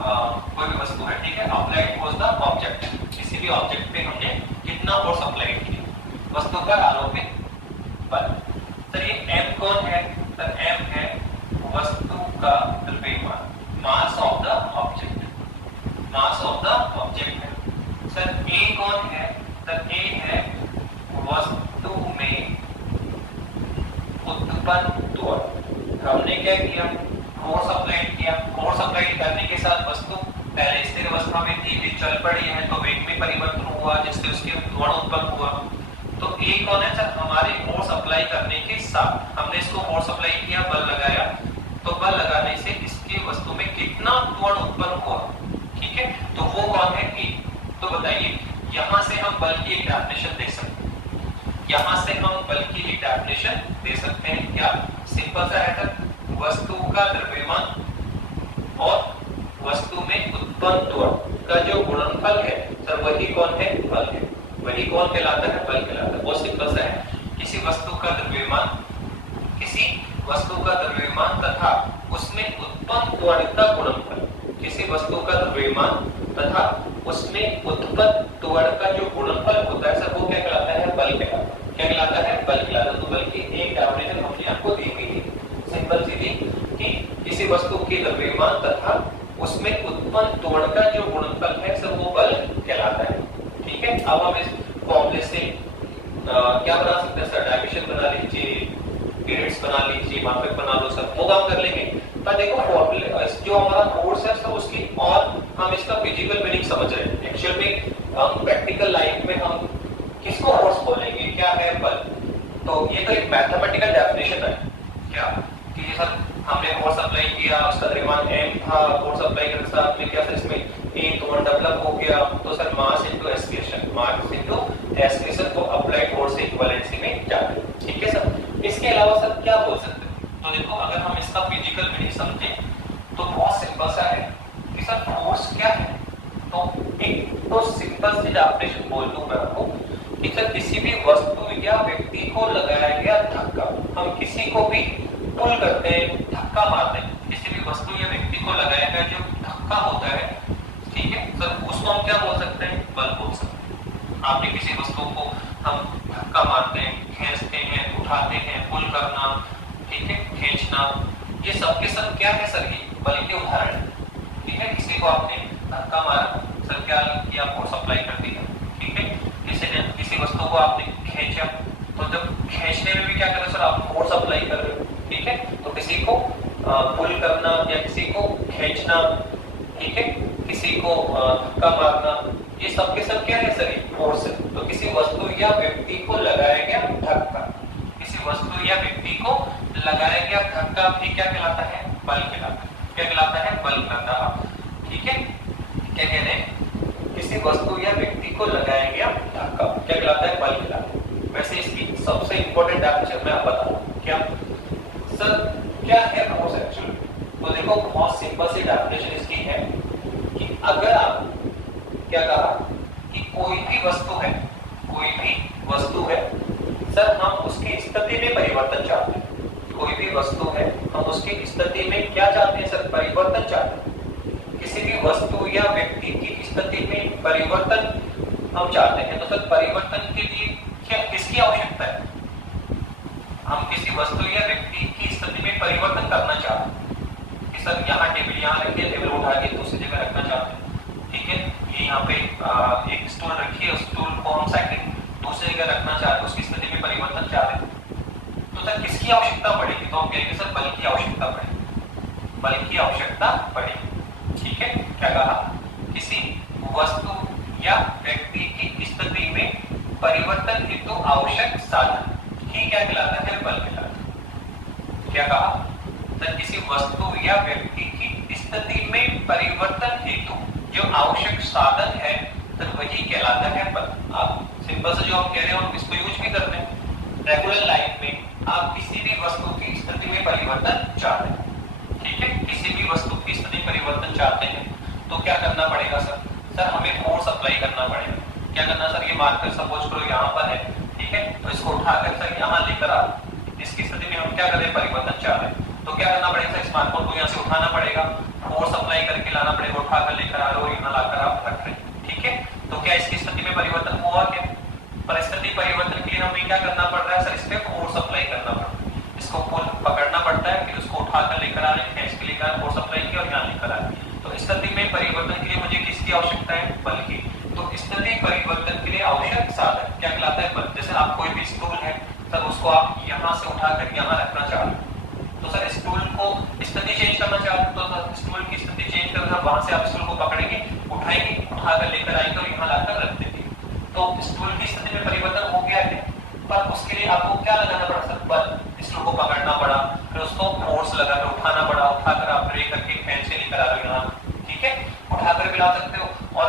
कोई भी वस्तु है, ठीक है। अप्लाइड फोर्स द ऑब्जेक्ट, किसी भी ऑब्जेक्ट पे हमने कितना फोर्स अप्लाई किया, वस्तु पर आरोपित बल। सर ये m कौन है, सर m है वस्तु का द्रव्यमान, mass of the object, mass of the object है। सर a कौन है, सर a है वस्तु में उत्पन्न त्वरण। हमने क्या किया, फोर्स अप्लाई किया। फोर्स अप्लाई करने के साथ वस्तु पहले स्थिर अवस्था में थी, फिर चल पड़ी है तो वेग में परिवर्तन हुआ जिससे उसके त्वरण उत्पन्न हुआ। तो A कौन है, सर हमारे फोर्स अप्लाई करने के साथ हमने इसको फोर्स अप्लाई किया, बल लगाया, तो बल लगाने से इसकी वस्तु में कितना त्वरण उत्पन्न हुआ, ठीक है। तो वो कौन है, A। तो बताइए यहां से हम बल की एक डेफिनेशन दे सकते हैं, यहां से हम बल की एक डेफिनेशन दे सकते हैं। क्या, सिंपल सा है सर, वस्तु का द्रव्यमान और वस्तु में उत्पन्न त्वरण का जो गुणनफल है सर वही कौन है, बल है। वही कौन कहलाता है, बल कहलाता है। बहुत सिंपल सा है, किसी वस्तु का द्रव्यमान, किसी वस्तु का द्रव्यमान तथा उसमें उत्पन्न त्वरण का गुणनफल, किसी वस्तु का द्रव्यमान तथा उसमें उत्पन्न त्वरण का जो गुणनफल होता है सर वो क्या कहलाता है, बल कहलाता है। क्या कहलाता है, बल कहलाता है। तो बल की एक डेफिनेशन हमने आपको दी हुई है, सिंपल सी थी कि किसी वस्तु के द्रव्यमान तथा उसमें उत्पन्न त्वरण का जो गुणनफल है सर वो बल कहलाता है, ठीक है। अब हम इस फॉर्मूले से क्या बना सकते हैं सर, डायमेंशन बना लीजिए, पीरियड्स बना लीजिए, मापक बना लो सर, वो काम कर लेंगे। पर देखो फॉर्मूले जो हमारा कोर्स है सर उसकी और हम इसका फिजिकल मीनिंग समझ रहे हैं। एक्चुअल में हम प्रैक्टिकल लाइफ में हम किसको फोर्स बोलेंगे, क्या है बल। तो ये तो एक मैथमेटिकल डेफिनेशन है क्या, कि सर हमने फोर्स अप्लाई किया, उसका द्रव्यमान m था, फोर्स अप्लाई करने के साथ में क्या सर इसमें a त्वरण डेवलप हो गया, तो sir mass into acceleration, mass into acceleration को अप्लाइड फोर्स से इक्विवेलेंसी में जाता है, ठीक है सर। इसके अलावा सर क्या बोल सकते हैं, तो देखो अगर हम इसका फिजिकल मीनिंग समझें तो बहुत सिंपल सा है कि सर फोर्स क्या है। तो एक तो सिंपल सी डेफिनेशन बोल दूं मैं आपको कि सर किसी भी वस्तु या व्यक्ति को लगाया गया धक्का, हम किसी को भी पुल करते हैं, धक्का मारते हैं, किसी भी वस्तु या व्यक्ति को लगाया गया जो धक्का होता है, ठीक है सर, उसको हम क्या बोल सकते हैं, बल बोल सकते हैं। आपने किसी वस्तु को हम धक्का मारते हैं, खींचते हैं, उठाते हैं, पुल करना, ठीक है, खींचना, ये सब के सब क्या है सर, ये बल के उदाहरण है, ठीक है। किसी को आपने धक्का मारा सर, क्या किया, फोर्स अप्लाई कर दिया, ठीक है। किसी वस्तु को आपने खींचा, तो जब खींचने में भी क्या कर रहे हो सर, आप फोर्स अप्लाई कर रहे हो, ठीक है। तो किसी को पुल करना या किसी को खींचना, ठीक है, किसी को धक्का मारना, ये सब के सब क्या है सर, फोर्स है। तो किसी वस्तु या व्यक्ति को लगाया गया धक्का, किसी वस्तु या व्यक्ति को लगाया गया धक्का भी क्या कहलाता है, बल कहलाता है। क्या कहलाता है, बल कहलाता है, ठीक है। क्या कह रहे हैं, किसी वस्तु या व्यक्ति को लगाया गया धक्का क्या कहलाता है, बल कहलाता है। वैसे इसकी सबसे इंपॉर्टेंट डेफिनेशन मैं आपको बताऊं, क्या सर क्या है फोर्स एक्चुअली। तो देखो बहुत सिंपल सी डेफिनेशन इसकी है कि अगर आप क्या कहा कि कोई भी वस्तु है, कोई भी वस्तु है सर, हम उसकी स्थिति में परिवर्तन चाहते हैं। कोई भी वस्तु है, हम उसकी स्थिति में क्या चाहते हैं सर, परिवर्तन चाहते हैं। किसी भी वस्तु या व्यक्ति की स्थिति में परिवर्तन हम चाहते हैं, तो सर परिवर्तन के लिए क्या किसकी आवश्यकता है, हम किसी वस्तु या व्यक्ति की स्थिति में परिवर्तन करना चाहते हैं कि सर यहाँ टेबल यहाँ रखिए, टेबल उठा के दूसरी जगह रखना चाहते हैं, ठीक है, ये यहाँ पे एक स्टूल रखिए, उस स्टूल को हम सेकंड दूसरी जगह रखना चाहते हैं, उसकी स्थिति में परिवर्तन चाह रहे हैं, तो सर किसकी आवश्यकता पड़ेगी? तो हम कहेंगे सर बल की आवश्यकता पड़ेगी, बल की आवश्यकता पड़ेगी, ठीक है। क्या कहा? किसी वस्तु या व्यक्ति की स्थिति में परिवर्तन हेतु आवश्यक साधन ही क्या कहलाता है? बल कहलाता है। क्या कहा? तो किसी वस्तु या व्यक्ति की स्थिति में परिवर्तन हेतु जो आवश्यक साधन है तो वही कहलाता है बल। आप सिंपल से जो हम कह रहे हैं हम इसको यूज भी करते हैं रेगुलर लाइफ में। आप किसी भी वस्तु की स्थिति में परिवर्तन चाहते हैं, ठीक है, किसी भी वस्तु की स्थिति में परिवर्तन चाहते हैं तो क्या करना पड़ेगा सर? सर हमें फोर्स अप्लाई करना पड़ेगा। क्या करना सर? ये मार्कर सपोज करो यहाँ पर है, ठीक है, तो इसको उठाकर सर यहाँ लेकर आ, इसकी स्थिति में हम क्या कर रहे हैं? परिवर्तन चाह रहे हैं, तो क्या करना पड़ेगा? इस मार्कर को यहाँ से उठाना पड़ेगा, फोर्स अप्लाई करके लाना पड़ेगा, उठाकर लेकर आ रहे हो, यहाँ लाकर आप रख रहे हैं, ठीक है। तो क्या इसकी स्थिति में परिवर्तन हुआ? क्या परिस्थिति परिवर्तन के लिए हमें क्या करना पड़ रहा है सर? इस पे फोर्स अप्लाई करना पड़ता है, इसको पकड़ना पड़ता है, फिर उसको उठाकर लेकर आ रहे हैं, इसके लेकर फोर्स अप्लाई किया और यहाँ लेकर आ रहे हैं। तो स्थिति में परिवर्तन के लिए मुझे किसकी आवश्यकता है? बल की। तो स्थिति परिवर्तन के लिए आवश्यक साधन क्या कहलाता है? बल। जैसे आप कोई भी स्टूल है सर, उसको आप यहाँ से उठाकर यहाँ रखना चाह रहे हैं, तो सर स्टूल को स्थिति चेंज करना चाहते हैं, तो स्टूल की स्थिति चेंज कर वहां से आप स्टूल को पकड़ेंगे, उठाएंगे, उठाकर लेकर आएंगे और यहाँ लाकर रख देंगे, तो स्टूल की स्थिति में परिवर्तन हो गया है। पर उसके लिए आपको क्या लगाना पड़ा सर? बल। स्टूल को पकड़ना पड़ा, फिर उसको फोर्स लगाकर उठाना पड़ा, उठाकर आप ट्रे करके फैन से लेकर आ रहे हो यहाँ, ठीक है, उठाकर भी ला सकते हो और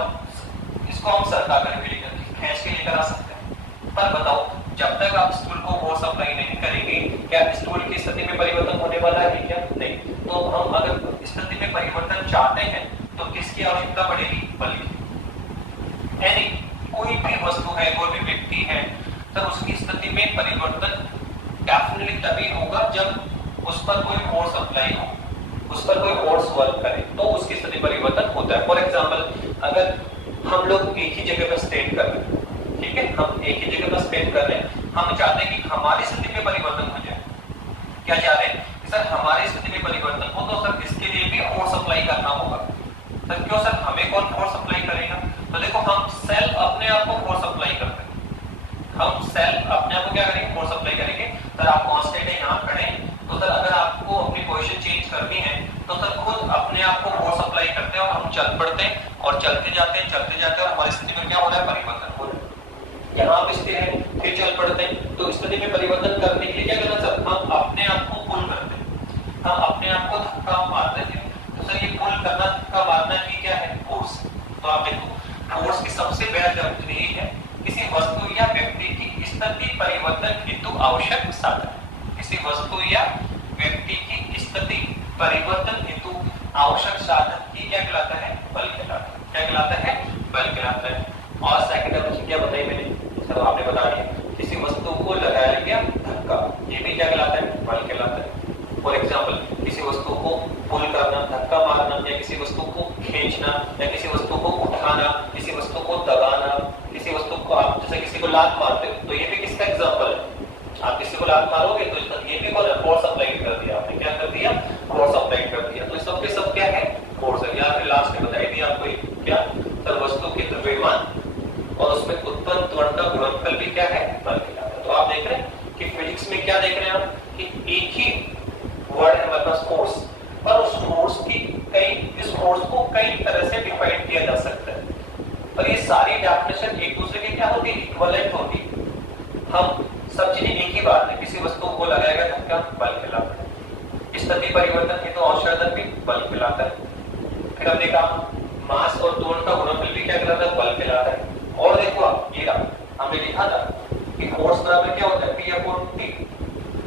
इसको हम सरका कर भी लेकर खींच के लेकर आ सकते हैं। पर बताओ, जब तक आप स्टूल को फोर्स अप्लाई नहीं करेंगे क्या स्टूल की स्थिति में परिवर्तन होने वाला है क्या? नहीं। तो हम अगर स्थिति में परिवर्तन चाहते हैं तो किसकी आवश्यकता पड़ेगी? बल की। यानी कोई भी वस्तु है, कोई भी व्यक्ति है, तो उसकी स्थिति में परिवर्तन डेफिनेटली तभी होगा जब उस पर कोई फोर्स अप्लाई हो, उस पर कोई फोर्स वर्क करे, तो उसकी स्थिति परिवर्तन होता है। फॉर एग्जाम्पल, अगर हम लोग एक ही जगह पर स्टैंड कर रहे हैं, ठीक है, हम एक ही जगह पर स्टैंड कर रहे हैं, हम चाहते हैं कि हमारी स्थिति में परिवर्तन हो जाए। क्या चाह रहे हैं सर? हमारी स्थिति में परिवर्तन हो, तो सर इसके लिए भी फोर्स अप्लाई करना होगा। सर क्यों सर? हमें कौन फोर्स अप्लाई करेगा? तो देखो, हम सेल्फ अपने आप को फोर्स अप्लाई करते हैं, हम सेल्फ अपने आप को क्या करेंगे? फोर्स अप्लाई करेंगे। सर आप कांस्टेंट है, यहाँ खड़े हैं, तो सर अगर आपको अपनी पोजीशन चेंज करनी है तो सर खुद अपने आप को फोर्स अप्लाई करते हैं और हम चल पड़ते हैं और चलते जाते हैं और हमारी स्थिति में क्या हो रहा है? परिवर्तन हो रहा है। यहाँ पे स्थिर है, फिर चल पड़ते हैं, तो स्थिति में परिवर्तन करने के लिए क्या करना सर? हम अपने आप को पुल करते हैं, हम अपने आप को धक्का मारते हैं। तो सर ये पुल करना, धक्का मारना ही क्या है? फोर्स। तो आप देखो, फोर्स की सबसे पहला शब्द यही है, किसी वस्तु या व्यक्ति की स्थिति परिवर्तन हेतु आवश्यक साधन। किसी वस्तु या व्यक्ति की स्थिति परिवर्तन हेतु आवश्यक साधन ही क्या कहलाता है? बल कहलाता है। क्या कहलाता है? बल कहलाता है। और सेकंड ऑप्शन क्या बताई मैंने? सर आपने बता दिया, किसी वस्तु को लगाया गया धक्का, ये भी क्या कहलाता है? बल कहलाता है। फॉर एग्जाम्पल, किसी वस्तु को पुल करना, धक्का मारना, या किसी वस्तु को खींचना, या किसी वस्तु को उठाना, किसी वस्तु को दबाना, किसी वस्तु को आप जैसे किसी को लात मारते हो, तो ये भी किसका एग्जाम्पल है? आप किसी को लात मारोगे तो ये भी फोर्स अप्लाई कर दिया आपने। क्या कर दिया? फोर्स अप्लाई कर दिया। तो सब के सब क्या है? फोर्स है। यहाँ पे लास्ट में बताई दिया आपको क्या? सर वस्तु के द्रव्यमान और उसमें उत्पन्न त्वरण का गुणनफल भी क्या है? बल कहलाता है। तो आप देख रहे हैं कि फिजिक्स में क्या देख रहे हैं आप कि एक ही वर्ड है हमारे पास फोर्स, पर उस फोर्स को कई तरह से डिफाइन किया जा सकता है, पर ये सारी डेफिनेशन एक दूसरे के क्या होती है? इक्विवेलेंट होती है। हम सब चीजें एक ही बात है, किसी वस्तु को लगाएगा धक्का, बल कहलाता है। स्थिति परिवर्तन हेतु आवश्यक भी बल कहलाता है। फिर हमने कहा मास और त्वरण का गुणनफल भी क्या कहलाता है? बल कहलाता है। और देखो आप ये हमने लिखा था कि फोर्स बराबर क्या होता है? P/T।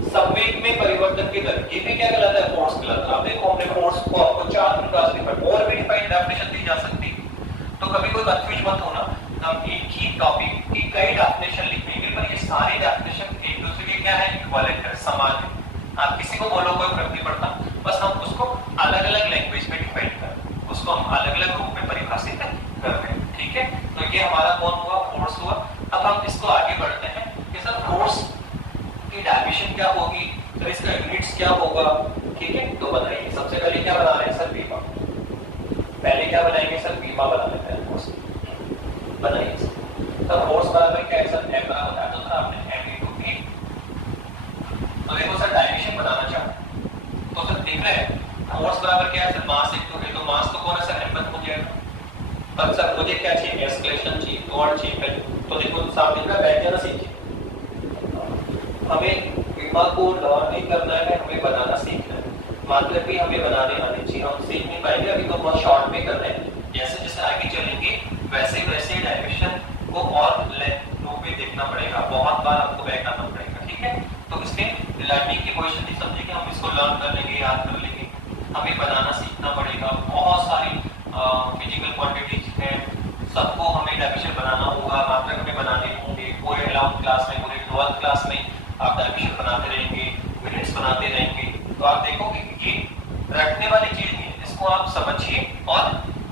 संवेग में परिवर्तन की दर, ये भी क्या कहलाता है? फोर्स कहलाता है। अब देखो, हमने फोर्स को आपको चार प्रकार से डिफाइन, और भी डिफाइन डेफिनेशन दी जा सकती है, तो कभी कोई कंफ्यूज मत होना। हम एक ही टॉपिक की कई डेफिनेशन लिखेंगे, पर ये सारी डेफिनेशन एक दूसरे के क्या है? इक्विवेलेंट है, समान है। आप किसी को बोलो कोई फर्क नहीं पड़ता, बस हम उसको अलग अलग लैंग्वेज में डिफाइन कर, उसको हम अलग अलग रूप में परिभाषित कर रहे हैं। ठीक है, तो ये हमारा कौन हुआ? फोर्स हुआ। अब हम इसको आगे बढ़ते हैं कि सर फोर्स की डेफिनेशन क्या होगी, तो इसका यूनिट्स क्या होगा, ठीक है। तो बताइए सबसे पहले क्या बना रहे हैं सर, बीमा। पहले क्या बनाएंगे सर, बीमा बना लेते हैं, फोर्स बनाइए। तो फोर्स बराबर क्या है सर, एम बराबर है, तो सर आपने एम इनटू ए। तो देखो सर डायमेंशन बनाना चाहते तो सर देख रहे हैं फोर्स बराबर क्या है सर, मास इनटू ए। तो मास तो कौन है सर, m1 हो जाएगा। अब सर मुझे क्या चाहिए, एस्केलेशन चाहिए, त्वरण चाहिए। तो देखो साफ दिख रहा है, बैठ जाना सीखिए। हमें बीमा को लर्न नहीं करना है, हमें बनाना सीखना है। मतलब भी हमें बनाने आने चाहिए, हम सीख नहीं पाएंगे, अभी तो बहुत शॉर्ट में कर रहे हैं। जैसे जैसे आगे चलेंगे वैसे वैसे डायमेंशन को और लेंथ में देखना पड़ेगा, बहुत बार आपको बैक आना पड़ेगा, ठीक है। तो इसमें लर्निंग की पोजीशन नहीं समझेंगे, हम इसको लर्न कर लेंगे, याद कर लेंगे। हमें बनाना सीखना पड़ेगा, बहुत सारी फिजिकल क्वांटिटीज है, सबको हमें डायमेंशन बनाना होगा, मात्रक हमें बनाने होंगे। पूरे 11th क्लास में, पूरे 12th क्लास में आप डायमेंशन बनाते रहेंगे, यूनिट्स बनाते रहेंगे। तो आप देखोगे ये रटने वाली चीज नहीं है, इसको आप समझिए और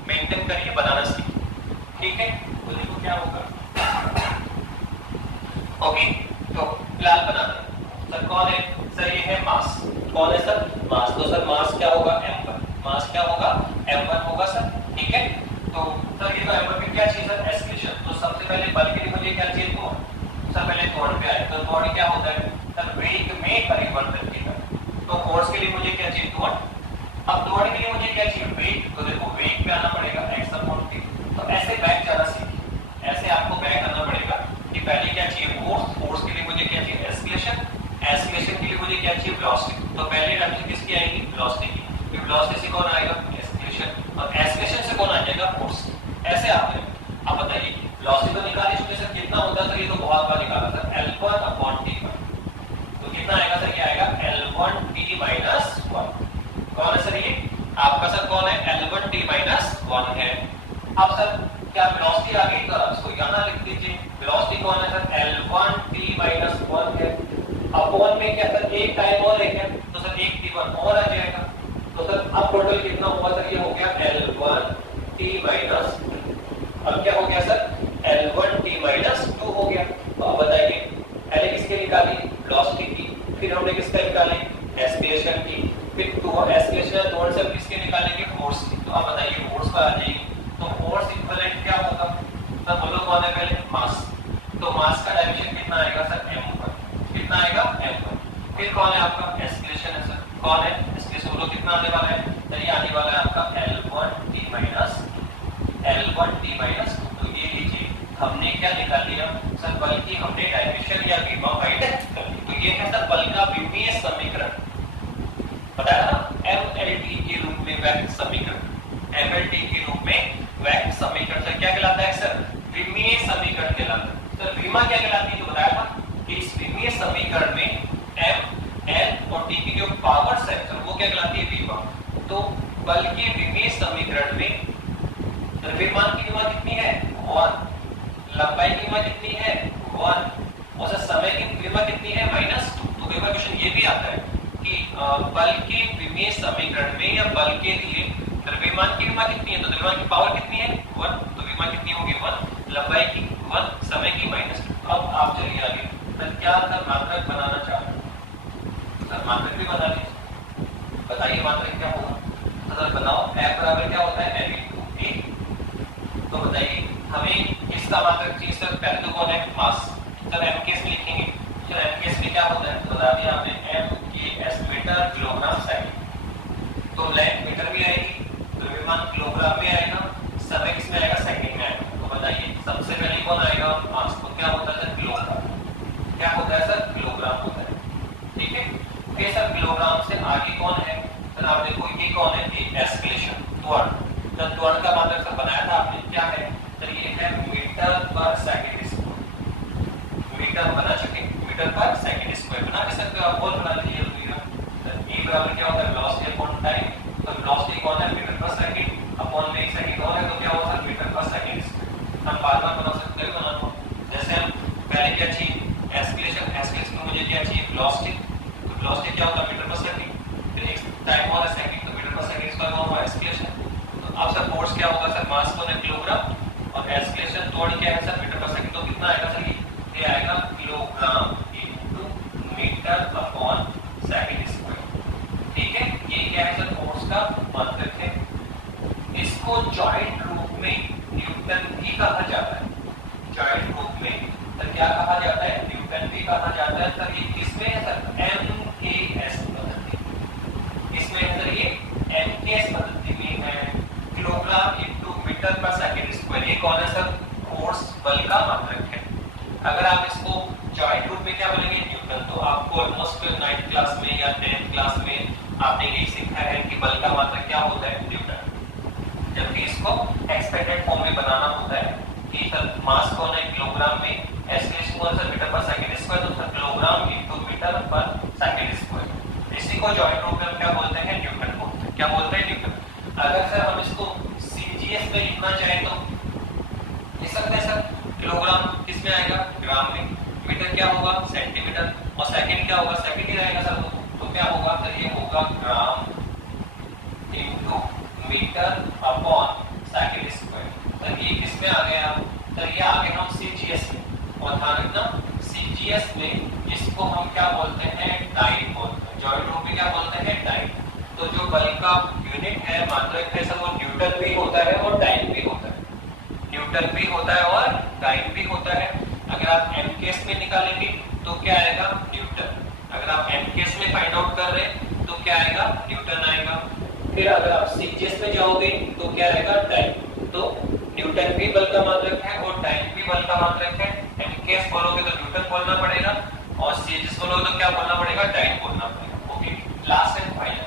मेंटेन करिए, बनाना सीखिए, ठीक है। तो देखो क्या होगा, ओके। तो फिलहाल बनाना सर कौन है सर, ये है मास। कौन है सर, मास। तो सर मास क्या होगा, m1। मास क्या होगा, m1 होगा सर, ठीक है। तो सर ये तो m1 में क्या चाहिए सर, एस्केलेशन। तो सबसे पहले बल के लिए मुझे क्या चाहिए, त्वरण। सर पहले त्वरण पे आए, तो त्वरण क्या होता है सर, वेग में परिवर्तन के कारण। तो फोर्स के लिए मुझे क्या चाहिए, त्वरण। अब त्वरण के लिए मुझे क्या चाहिए, वेग। तो देखो वेग पे आना पड़ेगा x अपॉन t। तो ऐसे बैक जाना सीखिए, ऐसे आपको बैक आना पड़ेगा कि पहले क्या चाहिए, फोर्स। फोर्स के लिए मुझे क्या चाहिए, एस्केलेशन। एस्केलेशन के लिए मुझे क्या चाहिए, वेलोसिटी। तो पहले डायमेंशन किसकी आएगी, वेलोसिटी की। फिर वेलोसिटी से कौन आएगा, एस्केलेशन। और एस्केलेशन से कौन आ जाएगा, फोर्स। ऐसे आप बताइए वेलोसिटी तो निकाली, इसमें से कितना होता है सर, ये तो बहुत बार निकाला सर, L1 अपॉन t। तो कितना आएगा सर, ये आएगा L1t माइनस 1। कौन है सर ये आपका, सर कौन है, L1t माइनस 1 है। अब सर क्या वेलोसिटी आ गई, तो आप इसको यहाँ लिख दीजिए। वेलोसिटी कौन है सर, L1t माइनस 1 है। अपॉन में क्या सर, एक टाइम और एक है, तो सर एक t1 और आ जाएगा। तो सर अब टोटल कितना हुआ सर, ये हो गया L1t माइनस। अब क्या हो गया सर, L1t माइनस 2 हो गया। तो अब बताइए पहले किसके निकाली, वेलोसिटी की, फिर हमने किसका निकाली, एस्केलेशन की, फिर तो एस्केलेशन त्वरण से किसके निकालेंगे, फोर्स की। तो अब बताइए फोर्स पर आ जाएगी। तो फोर्स इक्विवेलेंट क्या होगा सर, बोलो कौन है पहले, मास। तो मास का डायमेंशन कितना आएगा सर, m1। कितना आएगा, m1। फिर कौन है आपका, एस्केलेशन है सर। कौन है, एस्केलेशन। बोलो कितना आने वाला है सर, ये आने वाला है आपका L1t माइनस 2। तो ये लीजिए हमने क्या निकाल लिया सर, बल की हमने डायमेंशन या बीमा फाइंड कर ली। तो ये है सर बल का विमीय समीकरण, बताया ना, MLT के रूप में वैक्ट समीकरण। MLT के रूप में वैक्ट समीकरण सर क्या कहलाता है सर, विमीय समीकरण कहलाता है। सर बीमा क्या कहलाती है, तो बताया था कि इस विमीय समीकरण में M, L और T की जो पावर्स है सर वो क्या कहलाती है, बीमा। तो बल के विमीय समीकरण में द्रव्यमान की विमा कितनी है, 1। लंबाई की विमा कितनी है, 1। और समय की विमा कितनी है, -2। तो कई बार क्वेश्चन ये भी आता है कि बल के विमीय समीकरण में या बल के लिए द्रव्यमान की विमा कितनी है, तो द्रव्यमान की पावर कितनी है, 1। तो विमा कितनी होगी, 1। लंबाई की 1, समय की -2। अब आप चलिए आगे, सर क्या सर मात्रक बनाना चाहते हैं, सर मात्रक भी बना लीजिए। बताइए मात्रक क्या होगा, सर बताओ। F बराबर क्या होता है, m into a। तो बताइए हमें किसका मात्रक चाहिए सर, पहले तो कौन है, मास। सर m केस में लिखेंगे, सर m केस में क्या होता है, तो बता दिया आपने, m के s मीटर किलोग्राम सेकंड। तो लेंथ मीटर में आएगी, द्रव्यमान किलोग्राम में आएगा, समय किसमें आएगा, सेकंड में आएगा। तो बताइए सबसे पहले कौन आएगा, मास। तो क्या होता है सर, किलोग्राम। क्या होता है सर, किलोग्राम होता है, ठीक है। फिर सर किलोग्राम से आगे कौन है सर, आप देखो ये कौन है, ये एस्केलेशन, त्वरण। तो त्वरण का मात्रक सर बनाया था आपने, क्या है सर, ये है मीटर पर सेकंड स्क्वायर। मीटर बना चुके, मीटर पर सेकंड स्क्वायर बना के सकते हो आप, और बना लीजिए सर। e बराबर क्या होता है, वेलोसिटी अपॉन टाइम। तो वेलोसिटी कौन है, मीटर पर सेकंड, अपॉन में 1 सेकंड और है, तो क्या होगा सर, मीटर पर सेकंड स्क्वायर। हम बार-बार बना सकते हैं, बना लो। जैसे हम पहले क्या चाहिए, एस्केलेशन। एस्केलेशन में मुझे क्या चाहिए, वेलोसिटी। तो वेलोसिटी क्या होता है, मीटर पर सेकंड। फिर एक टाइम और है सेकंड, तो मीटर पर सेकंड इसका कौन हुआ, एस्केलेशन। तो अब सर फोर्स क्या होगा सर, मास को किलोग्राम, और एस्केलेशन त्वरण क्या है सर, मीटर पर सेकंड। तो कितना आएगा सर, ये आएगा किलोग्राम इनटू मीटर अपॉन कहा जाता है, न्यूटन भी कहा जाता है। सर ये किसमें है सर? MKS पद्धति, इसमें है सर ये MKS पद्धति में है, किलोग्राम इंटू मीटर पर सेकंड स्क्वायर। ये कौन है सर? फोर्स, बल का मात्रक है। अगर आप इसको जॉइंट रूप में क्या बोलेंगे? न्यूटन। तो आपको ऑलमोस्ट 9th क्लास में या 10th क्लास में आपने यही सीखा है कि बल का मात्रक क्या होता है? न्यूटन। जबकि इसको एक्सपेंडेड फॉर्म में बनाना होता है कि सर मास कौन है? किलोग्राम में, एक्सेलरेशन कौन है? मीटर पर सेकंड स्क्वायर। तो सर किलोग्राम इंटू मीटर पर सेकंड स्क्वायर, इसी को जॉइंट रूप में क्या बोलते हैं? न्यूटन बोलते हैं। क्या बोलते हैं? न्यूटन। अगर सर हम इसको सीजीएस में लिखना चाहें तो लिख सकते हैं सर। किलोग्राम किसमें आएगा? ग्राम में। मीटर क्या होगा? सेंटीमीटर। और सेकंड क्या होगा? सेकंड ही रहेगा सर। तो क्या होगा सर? ये होगा gram into metre upon second square. Sir ये किसमें आ गया? सर ये आ गए हम सीजीएस में। और ध्यान रखना सीजीएस में इसको हम क्या बोलते हैं? टाइम बोलते हैं। जॉइंट रूप में क्या बोलते हैं? टाइम। तो जो बल का यूनिट है, मात्रक है सर, वो न्यूटन भी होता है और टाइम भी होता है। न्यूटन भी होता है और टाइम भी होता है। अगर आप MKS में निकालेंगे तो क्या आएगा? न्यूटन। अगर आप MKS में फाइंड आउट कर रहे हैं तो क्या आएगा? न्यूटन आएगा। फिर अगर आप सीजीएस में जाओगे तो क्या आएगा? टाइम। तो न्यूटन भी बल का मात्रक है और टाइम भी बल का मात्रक है। MKS बोलोगे तो न्यूटन बोलना पड़ेगा और सीजीएस बोलोगे तो क्या बोलना पड़ेगा? टाइम बोलना पड़ेगा। Okay, last and final.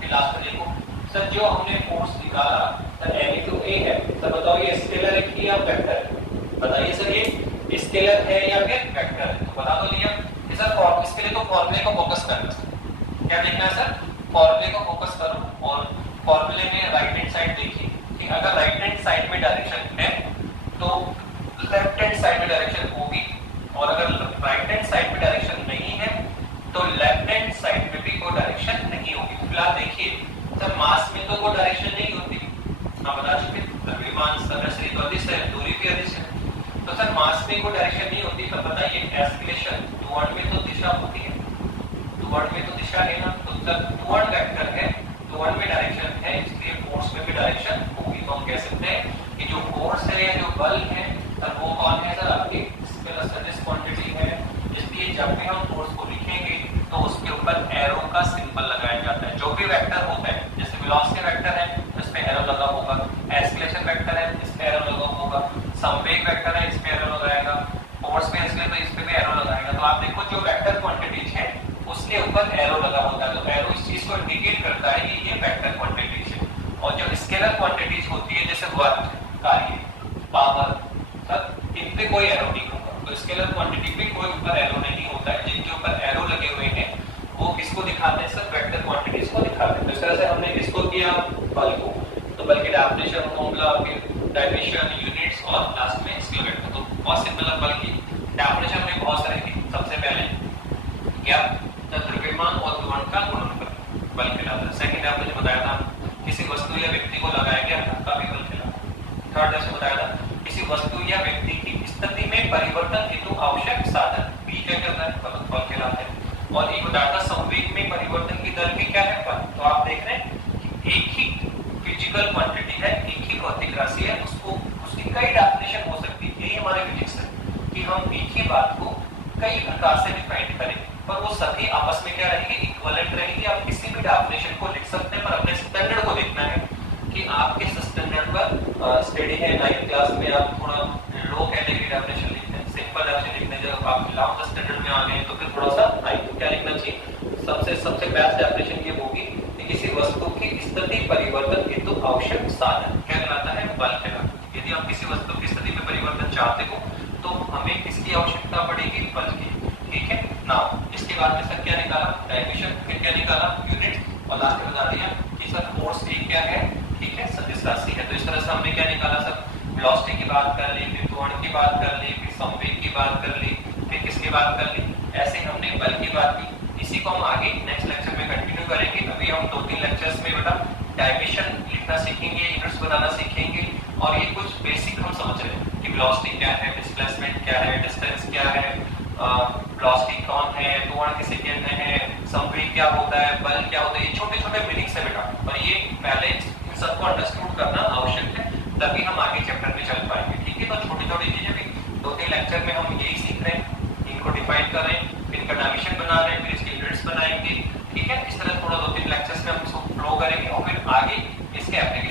फिर लास्ट में देखो सर, जो हमने फोर्स निकाला सर M/A है। सर बताओ ये स्केलर है कि या वेक्टर है? बताइए सर, ये स्केलर है या फिर वेक्टर है? तो बता दो लिया कि सर इसके लिए तो फॉर्मूले को फोकस करना है। क्या देखना है सर? फॉर्मूले को फोकस करो और फॉर्मूले में राइट हैंड साइड देखिए कि अगर राइट हैंड साइड में डायरेक्शन है तो लेफ्ट हैंड साइड में डायरेक्शन होगी, और अगर राइट हैंड साइड में डायरेक्शन नहीं है तो लेफ्ट हैंड साइड में भी कोई डायरेक्शन नहीं होगी। तो फिलहाल देखिए सर, मास में तो कोई डायरेक्शन नहीं होती, आप बता चुके। द्रव्यमान सरासरी तो अदिश है, दूरी भी अदिश है। तो सर मास में कोई डायरेक्शन नहीं होती। तो बताइए एक्सीलरेशन टुवर्ड में तो दिशा होती है, टुवर्ड में तो दिशा है ना। तो सर टुवर्ड वेक्टर है, टुवर्ड में डायरेक्शन है, इसलिए फोर्स में भी डायरेक्शन होगी। तो हम कह सकते हैं कि जो फोर्स है या जो बल है सर वो कौन है? सर आपकी स्केलर सदिश क्वांटिटी है। इसलिए जब भी हम फोर्स को लिखेंगे तो उसके ऊपर एरो का सिंबल लगाया जाता है। जो भी वेक्टर होता है, जैसे वेलोसिटी वेक्टर है इस पे एरो लगा होगा, एक्सीलरेशन वेक्टर है इस पे एरो लगा होगा, संवेग वेक्टर है इस पे एरो लगाएगा, फोर्स पे इसलिए तो इस पे भी एरो लगाएगा। तो आप देखो जो वेक्टर क्वांटिटीज है उसके ऊपर एरो लगा होता है। तो एरो इस चीज को इंडिकेट करता है कि ये वेक्टर क्वांटिटीज है। और जो स्केलर क्वांटिटीज होती है जैसे वर्क, कार्य, पावर, सर इन पे कोई एरो नहीं होगा। तो स्केलर क्वांटिटी पे कोई ऊपर एरो नहीं होता है। जिनके ऊपर एरो लगे हुए हैं वो किसको दिखाते हैं? सर वेक्टर क्वांटिटीज को दिखाते हैं। तो इस तरह से हमने किसको किया? बल को। तो बल की डेफिनेशन, फॉर्मूला, फिर डायमेंशन, यूनिट्स और लास्ट में स्केलर वेक्टर। तो बहुत सिंपल है। बल की डेफिनेशन हमने बहुत सारी थी। सबसे पहले क्या? द्रव्यमान और त्वरण का गुणनफल बल कहलाता है। सेकंड आपने बताया था किसी वस्तु या व्यक्ति को लगाया गया धक्का भी बल कहलाता है। थर्ड आपने बताया था किसी वस्तु या व्यक्ति की स्थिति में परिवर्तन हेतु आवश्यक साधन भी क्या करता है? बल कहलाता है। और एक बताया था संवेग में परिवर्तन की दर भी क्या है? बल। तो आप देख रहे हैं कि एक ही फिजिकल क्वांटिटी है, एक ही भौतिक राशि है, उसको उसकी कई डेफिनेशन हो सकती है। यही हमारे फिजिक्स है कि हम एक ही बात को कई प्रकार से डिफाइन करें पर वो सभी आपस में क्या रहेगी? इक्विवेलेंट रहेगी। आप किसी भी डेफिनेशन को लिख सकते हैं पर अपने स्टैंडर्ड को देखना है कि आप किस स्टैंडर्ड पर स्टडी है। 9th क्लास में आप थोड़ा लो कैटेगरी डेफिनेशन लिखते हैं, सिंपल डेफिनेशन लिखते हैं। जब आप 11th स्टैंडर्ड में आ गए तो फिर थोड़ा सा हाई क्या लिखना चाहिए? सबसे बेस्ट डेफिनेशन ये होगी कि किसी वस्तु की स्थिति परिवर्तन हेतु आवश्यक साधन क्या कहलाता है? बल कहलाता है। यदि आप किसी वस्तु की स्थिति में परिवर्तन चाहते हो तो हमें किसकी आवश्यकता पड़ेगी? बल की। ठीक है ना। इसके बाद में सर क्या निकाला? डायमेंशन। फिर क्या निकाला? यूनिट। और लास्ट में बता दिया कि सर फोर्स क्या है? ठीक है, सदिश राशि है। तो इस तरह से हमने क्या निकाला सर? वेलोसिटी की बात कर ली, फिर त्वरण की बात कर ली, फिर संवेग की बात कर ली, फिर किसकी बात कर ली? ऐसे हमने बल की बात की। इसी को हम आगे नेक्स्ट लेक्चर में कंटिन्यू करेंगे। अभी हम 2-3 लेक्चर्स में बेटा डायमेंशन लिखना सीखेंगे, यूनिट्स बनाना सीखेंगे और ये कुछ बेसिक हम समझ रहे हैं कि वेलोसिटी क्या है, डिस्प्लेसमेंट क्या है, डिस्टेंस क्या है, वेलोसिटी कौन है, त्वरण किसे कहते हैं, संवेग क्या होता है, बल क्या होता है। ये छोटे-छोटे मीनिंग्स है बेटा और ये पहले इन सबको अंडरस्टूड करना आवश्यक है, तभी हम आगे चैप्टर में चल पाएंगे। ठीक है, तो छोटी-छोटी चीजें भी 2-3 लेक्चर में हम यही सीख रहे हैं को डिफाइन कर रहे हैं, फिर इनका डायमेंशन बना रहे हैं, फिर इसके यूनिट्स बनाएंगे। ठीक है, इस तरह थोड़ा 2-3 लेक्चर्स में हम इसको फ्लो करेंगे और फिर आगे इसके एप्लीकेशन